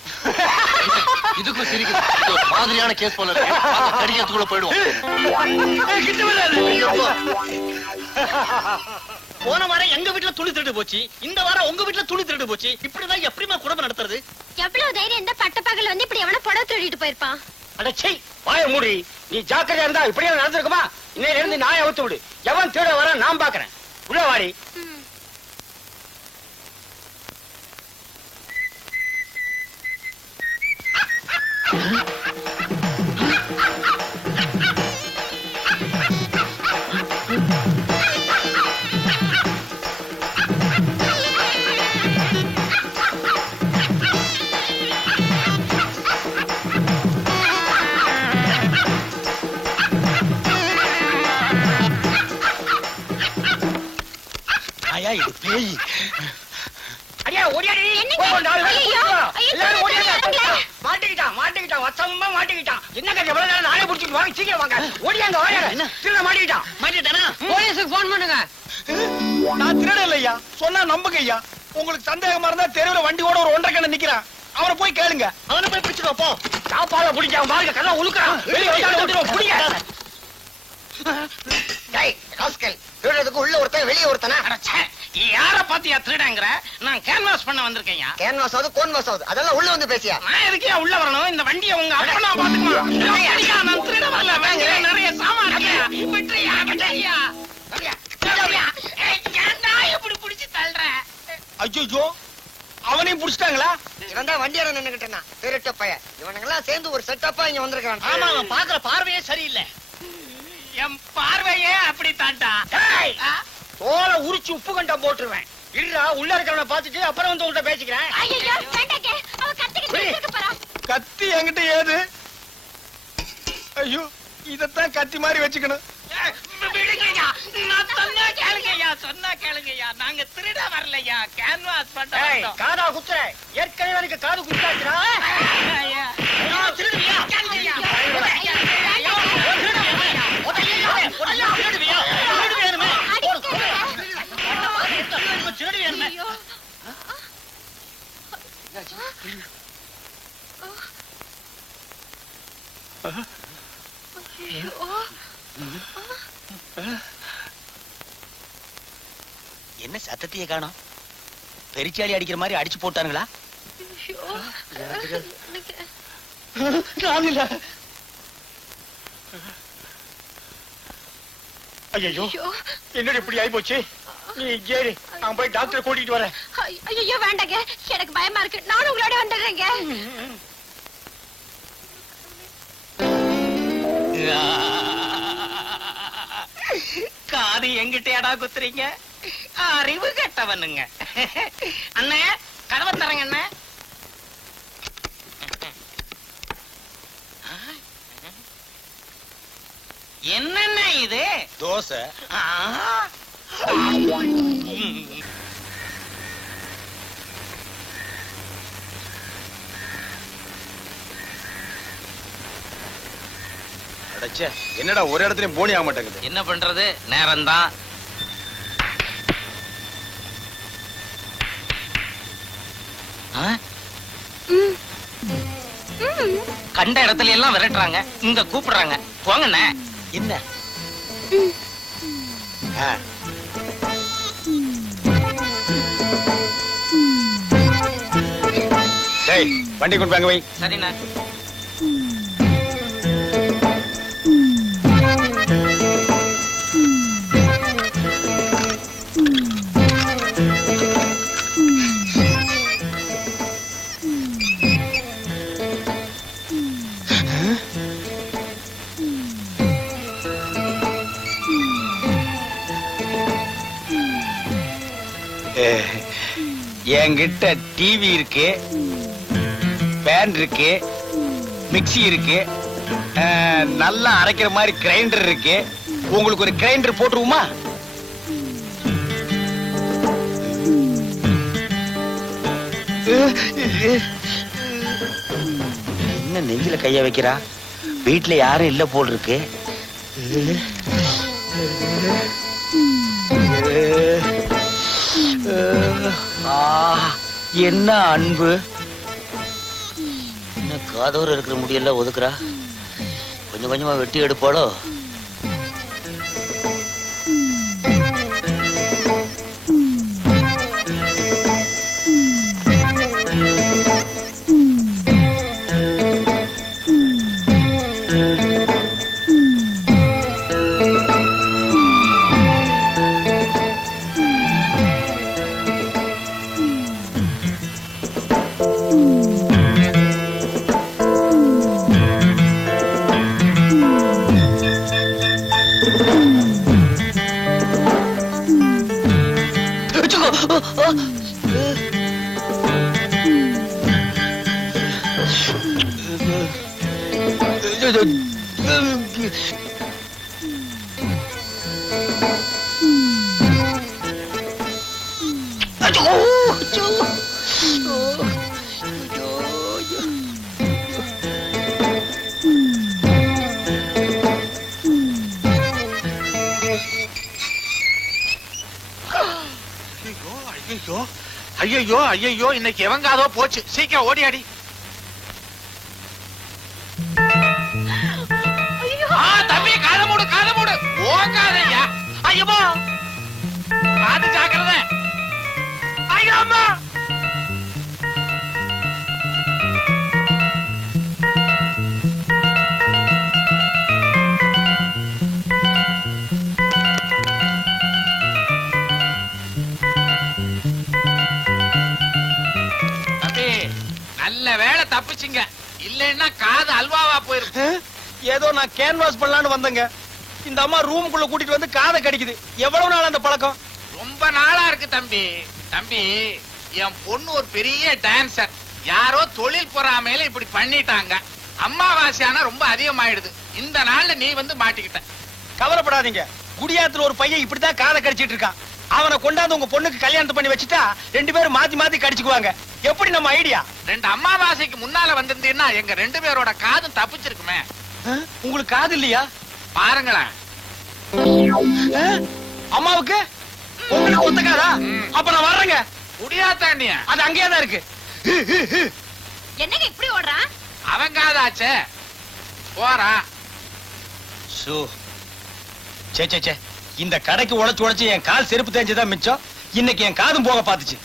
இதுக்கும் சிரிக்க மாதிரியான கேஸ் போல இருக்கு. கடிக்கிறதுக்குள்ள போயிடுவோம். போன வாரம் எங்க வீட்டுல துணி திருடு போச்சு, இந்த வாரம் உங்க வீட்டுல துணி திருடு போச்சு. இப்படிதான் எப்படிமா குடும்பம் நடத்துறது? எவ்வளவு தைரியம் இந்த பட்ட பகல் வந்து இப்படி எவன புடவை திருடிட்டு போயிருப்பான்? அடச்சை, வாய மூடி. நீ ஜாக்கிரதையா இருந்தா இப்படியே நடந்திருக்குமா? இன்னையில இருந்து நாயை அவுத்து விடு. எவன் தேட வர நான் பாக்குறேன். உள்ள வாடி. ஆயா, இது பேய். அடியா ஓடியாடி. எல்லாரும் ஓடியாங்க. மாட்டிக்கிட்டான் வசமா மாட்டிக்கிட்டான். என்னங்க எவ்வளவு நேரம் நானே புடிச்சிட்டு வாங்க, சீக்கிரம் வாங்க. ஓடியாங்க வாங்க. திருட மாட்டிக்கிட்டான். மாட்டிட்டானா? போலீஸுக்கு போன் பண்ணுங்க. நான் திருட இல்லையா, சொன்னா நம்புங்க ஐயா. உங்களுக்கு சந்தேகமா இருந்தா தெருவுல வண்டியோட ஒரு 1.5 கண்ண நிக்கிறான், அவரை போய் கேளுங்க. அவனை போய் பிடிச்சிட்டு போ. சாப்பாட பிடிக்காம பாருங்க, கண்ணா உழுக்குறான். வெளியே வந்தாலும் ஓடிடுவோம். பிடிங்க. திருடுறதுக்கு உள்ள ஒருத்தன் வெளியே ஒருத்தனா? யார பாத்தியா திருடங்கிற? நான் கேன்வாஸ் பண்ண வந்திருக்கேன். கேன்வாஸ் ஆகுது கோன்வாஸ் ஆகுது, அதெல்லாம் உள்ள வந்து பேசியா? நான் எதுக்கே உள்ள வரணும்? இந்த வண்டியை உங்க அப்பனா பாத்துக்குவான். நான் திருட வரல, வேற நிறைய சாமான் இருக்கு. விட்டுறியா விட்டுறியா? ஏன்டா இப்படி புடிச்சு தள்ளுற? ஐயோ அவனையும் புடிச்சிட்டாங்களா? இவன் தான் வண்டியார நின்னுகிட்டா திருட்ட பையன். இவனுங்கெல்லாம் சேர்ந்து ஒரு செட்டப்பா இங்க வந்திருக்கான். ஆமா, அவன் பாக்குற பார்வையே சரியில்லை. என் பார்வையே அப்படி தாண்டா. தோலை உரிச்சு உப்பு கண்டம் போட்டுருவேன். இல்ல உள்ள இருக்கிறவனை பாத்துட்டு அப்புறம் வந்து உங்கள்கிட்ட பேசிக்கிறேன். கத்தி என்கிட்ட ஏது? ஐயோ இதத்தான் கத்தி மாதிரி வச்சுக்கணும். விடுங்கய்யா, நான் சொன்னா கேளுங்கய்யா, சொன்னா கேளுங்கய்யா. நாங்க திருட வரலையா, கேன்வாஸ் பண்ண வந்தோம். காதா குத்துற, ஏற்கனவே எனக்கு காது குத்தாச்சுடா. ஐயா, திருடுவியா? கேளுங்கய்யா. என்ன சத்தத்தையே காணோம்? பெரிச்சாலி அடிக்கிற மாதிரி அடிச்சு போட்டானுங்களா? ஐயோ என்னடி இப்படி ஆயி போச்சு? நீ கேரி, நான் போய் டாக்டர் கூட்டிட்டு வரேன். ஐயோ வேண்டாங்க, எனக்கு பயமா இருக்கு. நானும் உங்களோட வந்துடுறேங்க. காது எங்கிட்டேடா குத்துறீங்க? அறிவு கெட்டவனுங்க. அண்ணே கதவை தரங்க அண்ணே. என்னென்ன இது? தோசை. என்னடா ஒரு இடத்துலயும் போனி ஆக மாட்டேங்குது. என்ன பண்றது, நேரம்தான். கண்ட இடத்துல எல்லாம் விரட்டுறாங்க, இங்க கூப்பிடுறாங்க. போங்கண்ணே. என்ன வண்டி கொண்டு வாங்க வை. சரிண்ணா. என்கிட்ட டிவி இருக்கு, பேன் இருக்கு, மிக்ஸி இருக்கு, நல்லா அரைக்கிற மாதிரி கிரைண்டர் இருக்கு. உங்களுக்கு ஒரு கிரைண்டர் போட்டுருவோமா? என்ன நெஞ்சில கைய வைக்கிறா? வீட்டுல யாரும் இல்ல போல் இருக்கு. என்ன அன்பு! என்ன காதோர இருக்கிற முடியெல்லாம் ஒதுக்குறா? கொஞ்சம் கொஞ்சமா வெட்டி எடுப்பாளோ? ஐயோ ஐயோ, இன்னைக்கு எவங்காதோ போச்சு. சீக்கிரம் ஓடியாடி. தம்பி காத மூடு, காத மூடு. பாத்து ஜாக்கிரதை. ஐயோ அம்மா. நல்ல வேளை தப்பிச்சிங்க, இல்லன்னா காது அல்வாவா போயிருக்கு. ஏதோ நான் கேன்வாஸ் பண்ணலான்னு வந்தேங்க. இந்த அம்மா ரூமுக்குள்ள கூட்டிட்டு வந்து காதை கடிக்குது. எவ்வளவு நாள் அந்த பழக்கம்? ரொம்ப நாளா இருக்கு தம்பி. தம்பி, என் பொண்ணு ஒரு பெரிய டான்சர். யாரோ தொழில் பொறாமையில இப்படி பண்ணிட்டாங்க. அம்மாவாசையானா ரொம்ப அதிகமாயிடுது. இந்த நாள்ல நீ வந்து மாட்டிக்கிட்ட. கவலைப்படாதீங்க. குடியாத்துல ஒரு பையன் இப்படிதான் காதை கடிச்சிட்டு இருக்கான். அவனை கொண்டாந்து உங்க பொண்ணுக்கு கல்யாணம் பண்ணி வச்சுட்டா 2 பேரும் மாத்தி மாத்தி கடிச்சுக்குவாங்க. எப்படி நம்ம ஐடியா? 2 அம்மாவாசைக்கு முன்னால வந்திருந்தீங்கன்னா எங்க 2 பேரோட காதும் தப்பிச்சிருக்குமே. உங்களுக்கு காது இல்லையா? பாருங்களேன். அம்மாவுக்கு உங்களுக்கு ஒத்துக்காதா? அப்ப நான் வர்றேங்க. குடியாத்தாண்டிய அது அங்கேயே தான் இருக்கு. என்னங்க இப்படி ஓடுறான்? அவன் காதாச்சே போறான். சே சே சே, இந்த கடைக்கு உழைச்சு என் கால் செருப்பு தேஞ்சதான் மிச்சம். இன்னைக்கு என் காதும் போக பாத்துச்சு.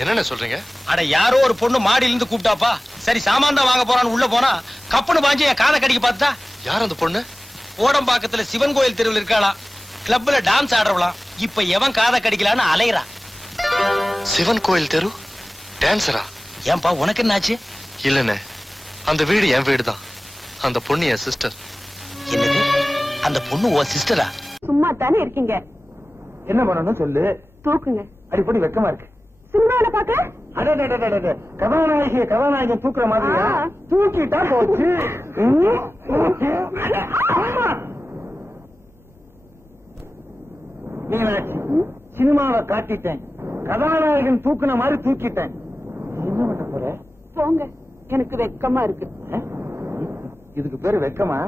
என்னென்ன சொல்றீங்க? அட யாரோ ஒரு பொண்ணு மாடியில இருந்து கூப்பிட்டாப்பா. சரி சாமான் தான் வாங்க போறான்னு உள்ள போனா கப்புன்னு பாஞ்சு என் காதை கடிக்க பார்த்துட்டா. யார் அந்த பொண்ணு? ஓடம்பாக்கத்துல சிவன் கோயில் தெருவில் இருக்காளாம். கிளப்ல டான்ஸ் ஆடுறவளாம். இப்ப எவன் காதை கடிக்கலான்னு அலையறா. சிவன் கோயில் தெரு டான்சரா? ஏன்பா உனக்கு என்னாச்சு? இல்லண்ணே, அந்த வீடு என் வீடு தான். அந்த பொண்ணு என் சிஸ்டர். என்னது? அந்த பொண்ணு உன் சிஸ்டரா? சும்மா தானே இருக்கீங்க, என்ன பண்ணணும் சொல்லு. தூக்குங்க. அடிப்படி வெக்கமா இருக்கு. சினிமாவில பாக்க கதாநாயகன் தூக்குற மாதிரியா? தூக்கிட்டா போச்சு. மீனாட்சி, சினிமாவை காட்டிட்டேன். கதாநாயகன் தூக்குன மாதிரி தூக்கிட்டேன். என்ன பண்ண போற? போங்க, எனக்கு வெக்கமா இருக்கு. இதுக்கு பேரு வெக்கமா?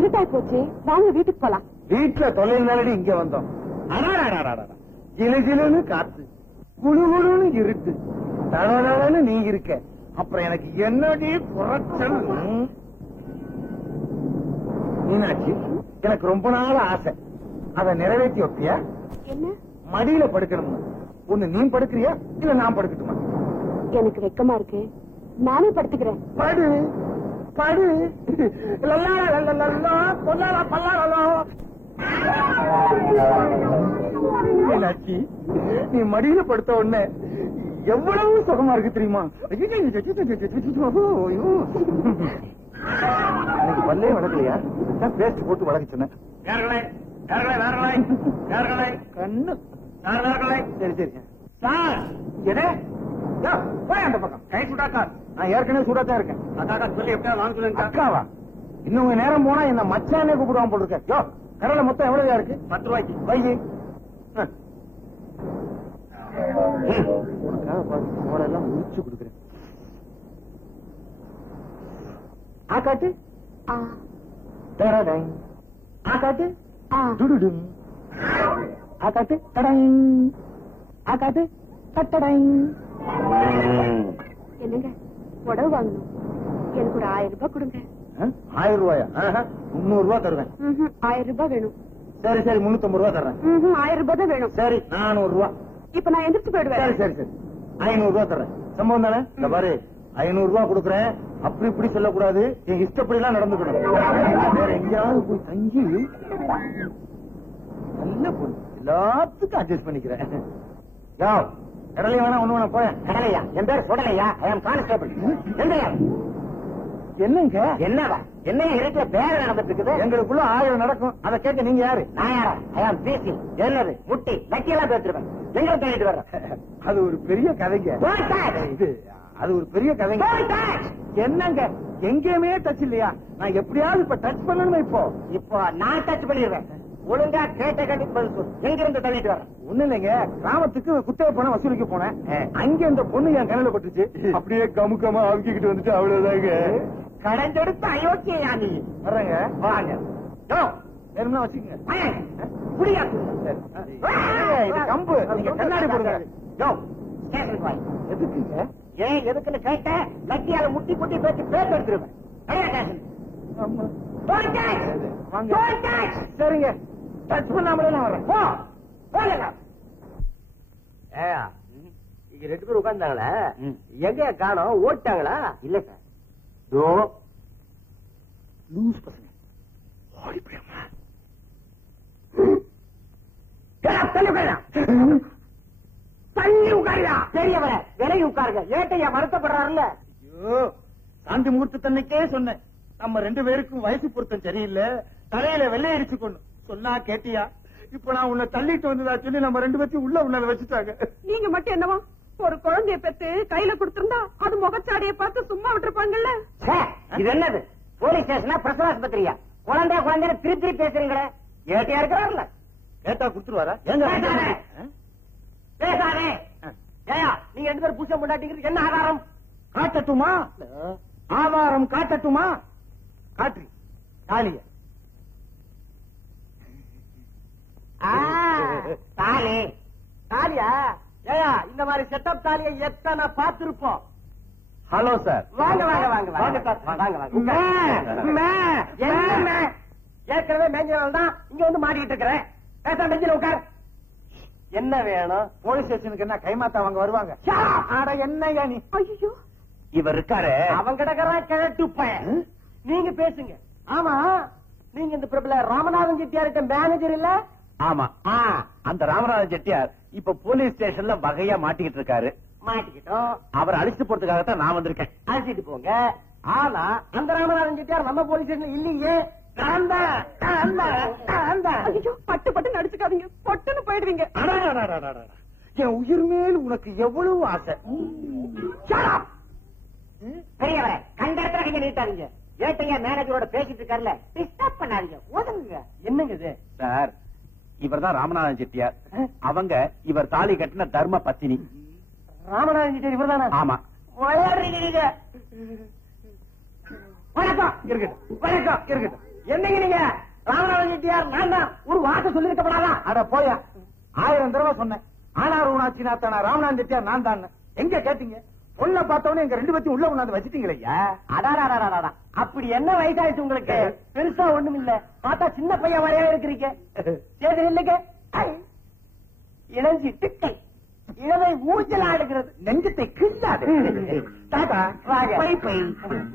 இருட்டாய் போச்சு, வாங்க வீட்டுக்கு போலாம். வீட்டுல தொழில் நேரடி இங்க வந்தோம். ஜிலு ஜிலுன்னு காத்து, குழு குழுன்னு இருட்டு, தளதளன்னு நீ இருக்க. அப்புறம் எனக்கு என்னடி குறைச்சல்? மீனாட்சி, எனக்கு ரொம்ப நாள் ஆசை. அதை நிறைவேற்றி வைப்பியா? என்ன? மடியில படுக்கணும். ஒண்ணு நீ படுக்கிறியா இல்ல நான் படுக்கட்டுமா? எனக்கு வெக்கமா இருக்கு, நானே படுத்துக்கிறேன். படு படு. லல்லா லல்லா பொல்லாலா பல்லாலா. மீனாட்சி, நீ மடியில படுத்த உடனே எவ்வளவு சுகமா இருக்கு தெரியுமா? எனக்கு பல்லே வளர்க்கலையா? பேஸ்ட் போட்டு வளர்க்க சொன்னேன். கண்ணு சரி சரி சார். என்ன போய் அந்த பக்கம் கை சுடாக்கா. நான் ஏற்கனவே சூடாத்தான் இருக்கேன். அக்கா சொல்லி எப்படியா வாங்க சொல்லுங்க. அக்காவா? இன்னும் நேரம் போனா என்ன மச்சானே கூப்பிடுவான் போல இருக்க. யோ, கடலை மொத்தம் எவ்வளவு இருக்கு? 10 ரூபாய்க்கு வையி. உனக்காக பார்த்து சோடெல்லாம் முடிச்சு கொடுக்குறேன். ஆக்காட்டு ஆக்காட்டு டுடுடும் ஆக்காட்டு தடைங் ஆக்காட்டு தட்டடைங். என்னங்க புடவை வாங்கணும், எனக்கு ஒரு 1000 ரூபாய் கொடுங்க. 1000 ரூபாயா? 300 ரூபாய் தருவேன். 1000 ரூபாய் வேணும். சரி சரி 350 ரூபாய் தர்றேன். 1000 ரூபாய் தான் வேணும். சரி 400 ரூபாய். இப்ப நான் எந்திரிச்சு போயிடுவேன். சரி சரி சரி 500 ரூபாய் தர்றேன். சம்பவம் தானே? இந்த பாரு, 500 ரூபாய் கொடுக்குறேன். அப்படி இப்படி சொல்லக்கூடாது. என் இஷ்டப்படி எல்லாம் நடந்துக்கணும். வேற எங்கேயாவது போய் தங்கி நல்ல பொண்ணு, எல்லாத்துக்கும் அட்ஜஸ்ட் பண்ணிக்கிறேன். யோ, கடலை வேணா ஒண்ணு வேணா போய். கடலையா? என் பேர் சுடலையா? ஐ ஆம் கான்ஸ்டபிள். என்னங்க என்னவா? என்ன இருட்டுல பேர நடந்துட்டு இருக்குது? எங்களுக்குள்ள 1000 நடக்கும். அதை கேட்க நீங்க யாரு? நான் யாரா? ஐ ஆம் பிசி. என்னது முட்டி லக்கி எல்லாம் பேசுறேன். எங்க தேடிட்டு வர்ற? அது ஒரு பெரிய கதைங்க. இது அது ஒரு பெரிய கதைங்க. என்னங்க எங்கேயுமே டச் இல்லையா? நான் எப்படியாவது இப்ப டச் பண்ணணும். இப்போ நான் டச் பண்ணிடுவேன். ஒழுங்கா கேட்ட கேட்டுக்கு பதில் சொல்லு. எங்க இருந்து தள்ளிட்டு வர? ஒண்ணு இல்லைங்க, கிராமத்துக்கு குத்தகை பணம் வசூலிக்க போனேன். அங்க இந்த பொண்ணு என் கண்ணுல பட்டுச்சு. அப்படியே கமுக்கமா அமுக்கிட்டு வந்துட்டு அவ்வளவுதாங்க. கடைஞ்செடுத்த அயோக்கியா நீ. வர்றேங்க வாங்க. வேணும்னா வச்சுக்கோங்க. இது கம்பு, நீங்க கண்ணாடி போடுங்க. ஸ்டேஷனுக்கு வாங்க. எதுக்குங்க? ஏன் எதுக்குன்னு கேட்ட லட்டியால முட்டி முட்டி பேசி பேர் எடுத்துருவேன். சரிங்க, டச் பண்ணாமலே நான் வரேன். இங்க 2 பேர் உட்கார்ந்தாங்களே, எங்க காணோம்? ஓட்டாங்களா? இல்ல சார். தோ லூஸ் பசங்க ஓடி போயம்மா. தள்ளி உட்காரியா? பெரியவர விலகி உட்காருங்க. ஏட்டையா வருத்தப்படுறாருல்ல? ஐயோ, சாந்தி முகூர்த்தன்னைக்கே சொன்னேன், நம்ம 2 பேருக்கும் வயசு பொருத்தம் சரியில்லை, தலையில வெள்ளை அடிச்சு கொண்டு சொன்னா கேட்டியா? இப்ப நான் உன்னை தள்ளிட்டு வந்ததா சொல்லி நம்ம 2 பேர்த்தையும் உள்ள வச்சுட்டாங்க. நீங்க மட்டும் என்னவா ஒரு குழந்தைய பெத்து கையில கொடுத்திருந்தா அது முகச்சாடியை பார்த்து சும்மா விட்டுருப்பாங்கல்ல. இது என்னது? போலீஸ் ஸ்டேஷனா பிரசவ ஆஸ்பத்திரியா? குழந்தைய திருப்பி பேசுறீங்களே. ஏட்டையா இருக்கிறாருல்ல? கேட்டா குடுத்துருவாரா? எங்க பேசாதே. ஏயா, நீங்க 2 பேரும் புருஷன் பொண்டாட்டிங்கிறது என்ன ஆதாரம்? காட்டட்டுமா? ஆதாரம் காட்டட்டுமா? காட்டு தாலிய. தாலி தாலியா? ஏயா, இந்த மாதிரி செட்டப் தாலியை எத்தனை பார்த்திருப்போம். Hello sir. வாங்க வாங்க வாங்க வாங்க வாங்க. ஏற்கனவே மேஞ்சனால தான் இங்க வந்து மாட்டிட்டு இருக்கிறேன். பேச பெஞ்சில உட்கார். என்ன வேணும்? போலீஸ் ஸ்டேஷனுக்கு என்ன கைமாத்தா அவங்க வருவாங்க? அட என்னய்யா நீ? ஐயோ, இவர் இருக்காரு, அவன் கிடக்குறான் கிழட்டு பையன். நீங்க பேசுங்க. ஆமா, நீங்க இந்த பிரபல ராமநாதன் செட்டியார்கிட்ட மேனேஜர் இல்ல? ஆமா. அந்த ராமநாதன் செட்டியார் இப்ப போலீஸ் ஸ்டேஷன்ல வகையா மாட்டிக்கிட்டு இருக்காரு. மாட்டிக்கிட்டோம். அவரை அழிச்சு போறதுக்காகத்தான் நான் வந்திருக்கேன். அழைச்சிட்டு போங்க. ஆனா அந்த ராமநாதன் செட்டியார் நம்ம போலீஸ் ஸ்டேஷன்ல இல்லையே. ஐயோ, பட்டு பட்டு நடிச்சுக்காதீங்க, பொட்டுன்னு போயிடுவீங்க. என் உயிர் மேல் உனக்கு எவ்வளவு ஆசை. பெரியவரை கண்ட இடத்துல கைய நீட்டாதீங்க. ஏட்டையா மேனேஜரோட பேசிட்டு இருக்காருல்ல, டிஸ்டர்ப் பண்ணாதீங்க, ஒதுங்குங்க. என்னங்க இது? சார், இவர் தான் ராமநாதன் செட்டியார். அவங்க இவர் தாலி கட்டின தர்ம பத்தினி. ராமநாதன் செட்டியார் இவர் தானே? ஆமா. விளையாடுறீங்க. வணக்கம் இருக்கட்டும், வணக்கம் இருக்கட்டும். என்னங்க நீங்க? ராமநாதன் செட்டியார் நான் தான். ஒரு வார்த்தை சொல்லிருக்கப்படாதா? அட போயா, 1000 தடவை சொன்னேன். ஆனார் ஊனாச்சினா தானா ராமநாதன் செட்டியார் நான் தான். எங்க கேட்டீங்க? பொண்ண பார்த்தவனே எங்க 2 பேத்தையும் உள்ள கொண்டாந்து வச்சிட்டீங்களா? அடாடா, அப்படி என்ன வயசாயிடுச்சு உங்களுக்கு? பெருசா ஒண்ணும் இல்ல, பார்த்தா சின்ன பையன் மாதிரியே இருக்கிறீங்க. சரி இல்லைங்க, இளஞ்சிட்டுக்கை இளவை ஊஞ்சல் ஆடுகிறது, நெஞ்சத்தை கிள்ளாது. தாத்தா வாங்க.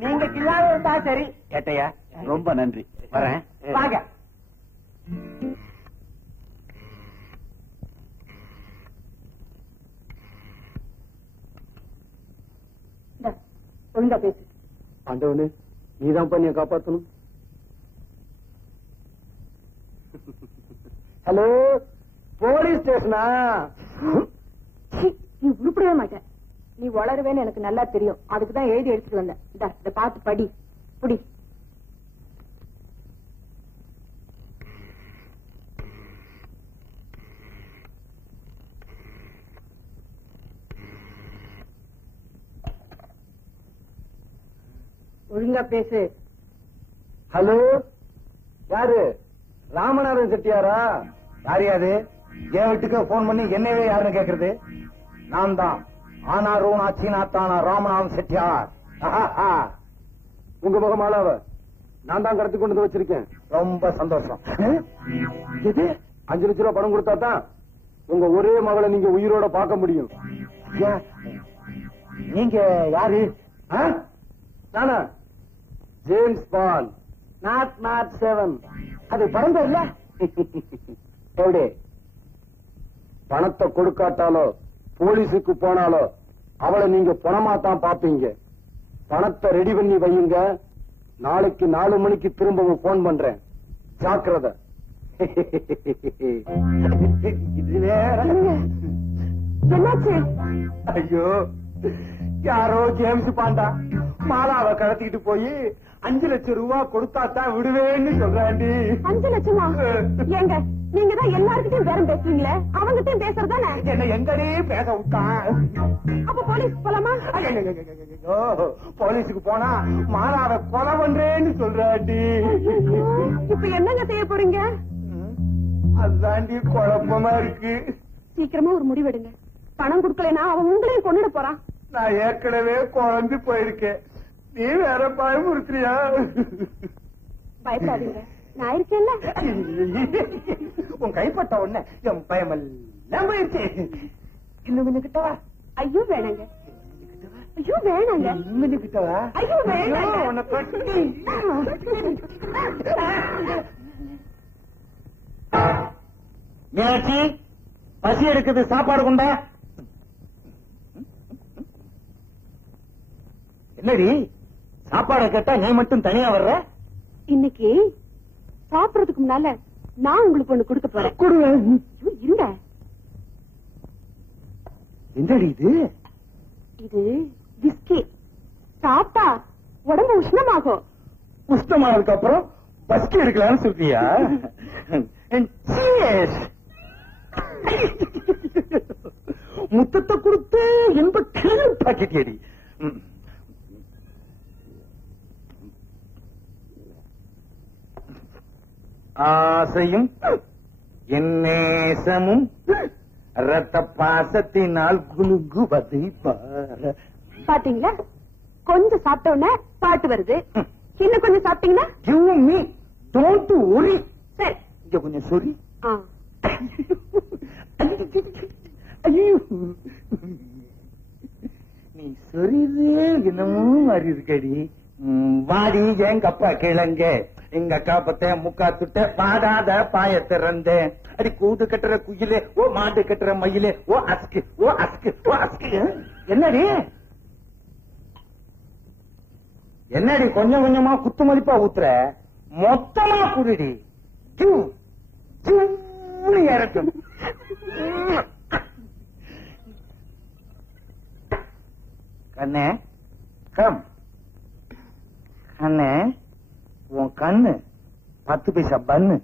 நீங்க கிள்ளாத இருந்தா சரி. ஏட்டையா, ரொம்ப நன்றி. வரேன். வாங்க. ஒழுங்கா பேசு. ஆண்டவனே, நீதான் பண்ணிய காப்பாத்தணும். ஹலோ, போலீஸ் ஸ்டேஷனா? நீ உருப்படவே மாட்ட. நீ வளருவேன்னு எனக்கு நல்லா தெரியும். அதுக்குதான் எழுதி எடுத்துட்டு வந்தேன். இத பார்த்து படி புடி. ஒழுங்கா பேசு. ஹலோ, யாரு? ராமநாதன் செட்டியாரா? யாரையாது? என் வீட்டுக்கு போன் பண்ணி என்னவே யாருன்னு கேக்குறது? நான் தான் ஆனாரும் ஆச்சினாத்தானா ராமநாதன் செட்டியார். உங்க முகமாலாவ நான் தான் கடத்தி கொண்டு வந்து வச்சிருக்கேன். ரொம்ப சந்தோஷம். எது? 5 லட்சம் ரூபாய் பணம் கொடுத்தா தான் உங்க ஒரே மகளை நீங்க உயிரோட பார்க்க முடியும். நீங்க யாரு? நானா? James bond. நாட் 7. அது படம் இல்ல? எப்படி? பணத்தை கொடுக்காட்டாலோ போலீஸுக்கு போனாலோ அவளை நீங்க பணமா தான் பாப்பீங்க. பணத்தை ரெடி பண்ணி வையுங்க. நாளைக்கு 4 மணிக்கு திரும்பவும் போன் பண்றேன். ஜாக்கிரதை. இது வேற. என்னாச்சு? ஐயோ, யாரோ ஜேம்ஸ் பாண்டா மாலாவை கடத்திட்டு போய் 5 லட்சம் ரூபாய் கொடுத்தா தான் விடுவேன்னு சொல்றாண்டி. 5 லட்சமா? ஏங்க, நீங்க தான் எல்லார்கிட்டயும் பேரம் பேசுவீங்களே, அவங்கிட்டயும் பேசுறதானே? என்ன எங்கடி பேச விட்டான்? அப்ப போலீஸ் போலாமா? போலீஸுக்கு போனா மாலாவை கொலை பண்றேன்னு சொல்றாண்டி. இப்ப என்னங்க செய்ய போறீங்க? அதுதாண்டி குழப்பமா இருக்கு. சீக்கிரமா ஒரு முடிவெடுங்க. பணம் கொடுக்கலனா அவன் உங்களையும் கொன்னுட போறான். நான் ஏற்கனவே குழம்பு போயிருக்கேன், நீ வேற பயமுறுத்துறியா? பயப்படாதீங்க, நான் இருக்கேன்ல. உன் கைப்பட்ட உடனே என் பயமெல்லாம் போயிருச்சு. இன்னும் கொஞ்சம் கிட்டவா? ஐயோ வேணாங்க, ஐயோ வேணாங்க, இன்னும் கொஞ்சம் கிட்டவா? ஐயோ வேணாங்க. உன்னை கட்டி. மீனாட்சி, பசி எடுக்குது, சாப்பாடு கொண்டா. என்னடி சாப்பாடு கேட்டா நீ மட்டும் தனியா வர்ற? இன்னைக்கு சாப்பிடறதுக்கு முன்னால நான் உங்களுக்கு ஒண்ணு கொடுக்க போறேன். கொடுங்க. ஐயோ, இருங்க. என்னடி இது? இது விஸ்கி. சாப்பிட்டா உடம்பு உஷ்ணமாகும். உஷ்ணமானதுக்கு அப்புறம் பஸ்கி எடுக்கலாம்னு சொல்றியா? Cheers. முத்தத்தை கொடுத்து என்ப கிளி பாக்கெட். ஆசையும் என் நேசமும் ரத்த பாசத்தினால் குலுங்குவதை பார. பாத்தீங்களா, கொஞ்சம் சாப்பிட்ட உடனே பாட்டு வருது. இன்னும் கொஞ்சம் சாப்பிட்டீங்கன்னா Give me, don't worry. சரி. இங்க கொஞ்சம் சொரி. ஆ. ஐயோ, நீ சொரிதே என்னமோ மாதிரி இருக்கடி. வாடி எங்க அப்பா கிழங்க, எங்க அக்கா பத்த முக்கா துட்ட பாடாத பாய திறந்த அடி கூடு கட்டுற குயிலே, ஓ மாடு கட்டுற மயிலே, ஓ அஸ்கு, ஓ அஸ்கு, ஓ அஸ்கு. என்னடி என்னடி கொஞ்சம் கொஞ்சமா குத்து மதிப்பா ஊத்துற? மொத்தமா குடிடி. ஏறட்டும். கண்ணே கம். கண்ணே, உன் கண்ணு 10 பைசா பன்னு,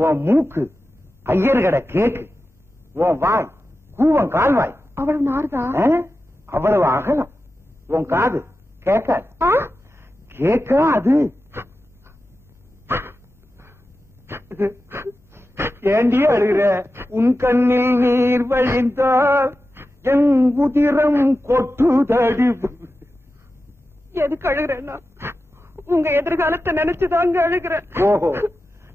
உன் மூக்கு ஐயர் கடை கேக்கு, உன் வாய் கூவம் கால்வாய். அவ்வளவு நார்தா? அவ்வளவு அகலம். உன் காது கேட்காது. கேட்காது. ஏண்டி அழுகிற? உன் கண்ணில் நீர் வழிந்தால் என் உதிரம் கொட்டுதடி. எதுக்கு அழுகிறேன்னா உங்க எதிர்காலத்தை நினைச்சுதாங்க அழுகிறேன். ஓஹோ,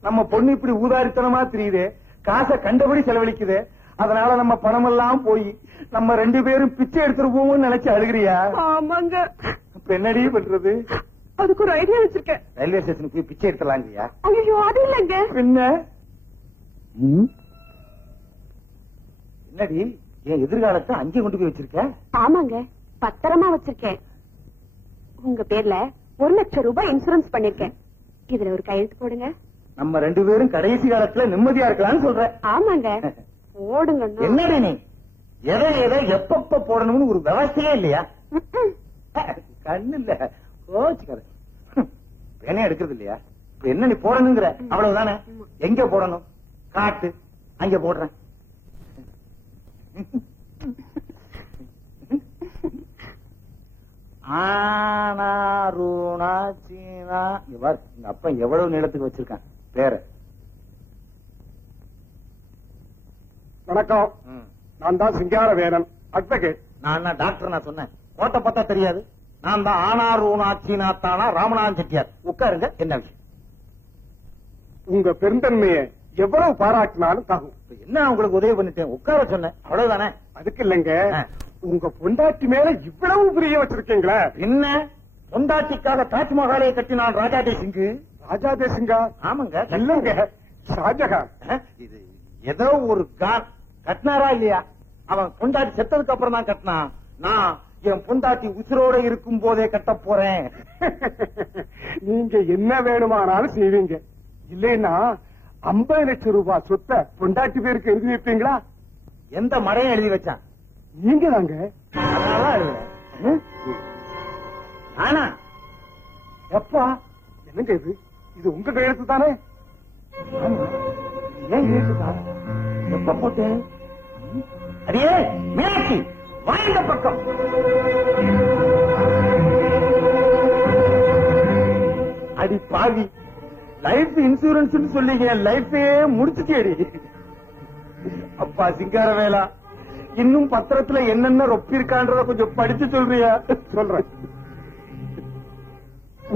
நம்ம பொண்ணு இப்படி ஊதாரித்தனமா தெரியுதே, காசை கண்டபடி செலவழிக்குதே, அதனால நம்ம பணம் எல்லாம் போய் நம்ம 2 பேரும் பிச்சை எடுத்துருவோம்னு நினைச்சு அழுகிறியா? ஆமாங்க. இப்ப என்னடி பண்றது? அதுக்கு ஒரு ஐடியா வச்சிருக்கேன். ரயில்வே ஸ்டேஷனுக்கு போய் பிச்சை எடுத்துலாங்கிறியா? ஐயோ, அது இல்லங்க. பின்ன என்னடி என் எதிர்காலத்தை அங்கே கொண்டு போய் வச்சிருக்க? ஆமாங்க, பத்திரமா வச்சிருக்கேன். உங்க பேர்ல 1 லட்சம் ரூபாய் இன்சூரன்ஸ் பண்ணிருக்கேன். இதுல ஒரு கையெழுத்து போடுங்க. நம்ம 2 பேரும் கடைசி காலத்துல நிம்மதியா இருக்கலாம்னு சொல்ற. ஆமாங்க, போடுங்க. என்னடி நீ எதை எப்பப்ப போடணும்னு ஒரு விவசாயே இல்லையா? கண்ணு இல்ல, கோச்சுக்காத. பேனே எடுக்கிறது இல்லையா? இப்ப என்ன நீ போடணுங்கிற? அவ்வளவுதானே. எங்க போடணும்? காட்டு, அங்க போடுறேன். ஆனாரூனா சீனா. எங்க அப்பா எவ்வளவு நீளத்துக்கு வச்சிருக்கான் பேர. வணக்கம், நான் தான் சிங்காரவேலன், அட்வொகேட். நான் டாக்டர். நான் சொன்னேன் கோட்டை பார்த்தா தெரியாது. நான் தான் ஆனாரூனா சீனா தானா ராமநாதன் செட்டியார். உட்காருங்க. என்ன விஷயம்? உங்க பெருந்தன்மையை எவ்வளவு பாராட்டினாலும் தாகும். என்ன உங்களுக்கு உதவி பண்ணிட்டேன், உட்கார சொன்னேன், அவ்வளவுதானே. அதுக்கு இல்லைங்க, உங்க பொண்டாட்டி மேல இவ்வளவு பிரிய வச்சிருக்கீங்களா? என்ன பொண்டாட்டிக்காக தாஜ்மஹாலை கட்டினான் ராஜா தேசிங்கு. ராஜா தேசிங்கா? ஆமாங்க. இல்லங்க, ஷாஜகான். இது ஏதோ ஒரு கான் கட்டினாரா இல்லையா? அவன் பொண்டாட்டி செத்ததுக்கு அப்புறம் தான் கட்டினான். நான் என் பொண்டாட்டி உசுரோட இருக்கும் போதே கட்ட போறேன். நீங்க என்ன வேணுமானாலும் செய்வீங்க. இல்லைன்னா 50 லட்சம் ரூபாய் சொத்தை பொண்டாட்டி பேருக்கு எழுதி வைப்பீங்களா? எந்த மடையும் எழுதி வச்சான்? நீங்க தாங்க. அதனால எழுத. ஆனா எப்பா என்னங்க இது? இது உங்க கையெழுத்து தானே? ஏன் கையெழுத்து எப்ப போட்டேன்? அடியே மீனாட்சி, வாங்க பக்கம். அடி பாவி, லைஃப் இன்சூரன்ஸ் சொல்லிங்க லைஃபே முடிச்சுட்டேடி. அப்பா சிங்காரவேலா, இன்னும் பத்திரத்துல என்னென்ன ரொப்பிருக்கான்றத கொஞ்சம் படிச்சு சொல்றியா? சொல்றேன்.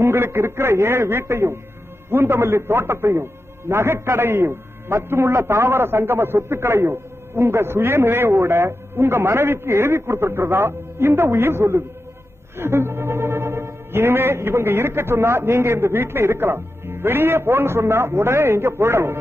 உங்களுக்கு இருக்கிற 7 வீட்டையும், பூந்தமல்லி தோட்டத்தையும், நகைக்கடையையும் மற்றும் உள்ள தாவர சங்கம சொத்துக்களையும் உங்க சுய நினைவோட உங்க மனைவிக்கு எழுதி கொடுத்திருக்கிறதா இந்த உயிர் சொல்லுது. இனிமே இவங்க இருக்க சொன்னா நீங்க இந்த வீட்டுல இருக்கலாம், வெளியே போன்னு சொன்னா உடனே இங்க போயிடணும்.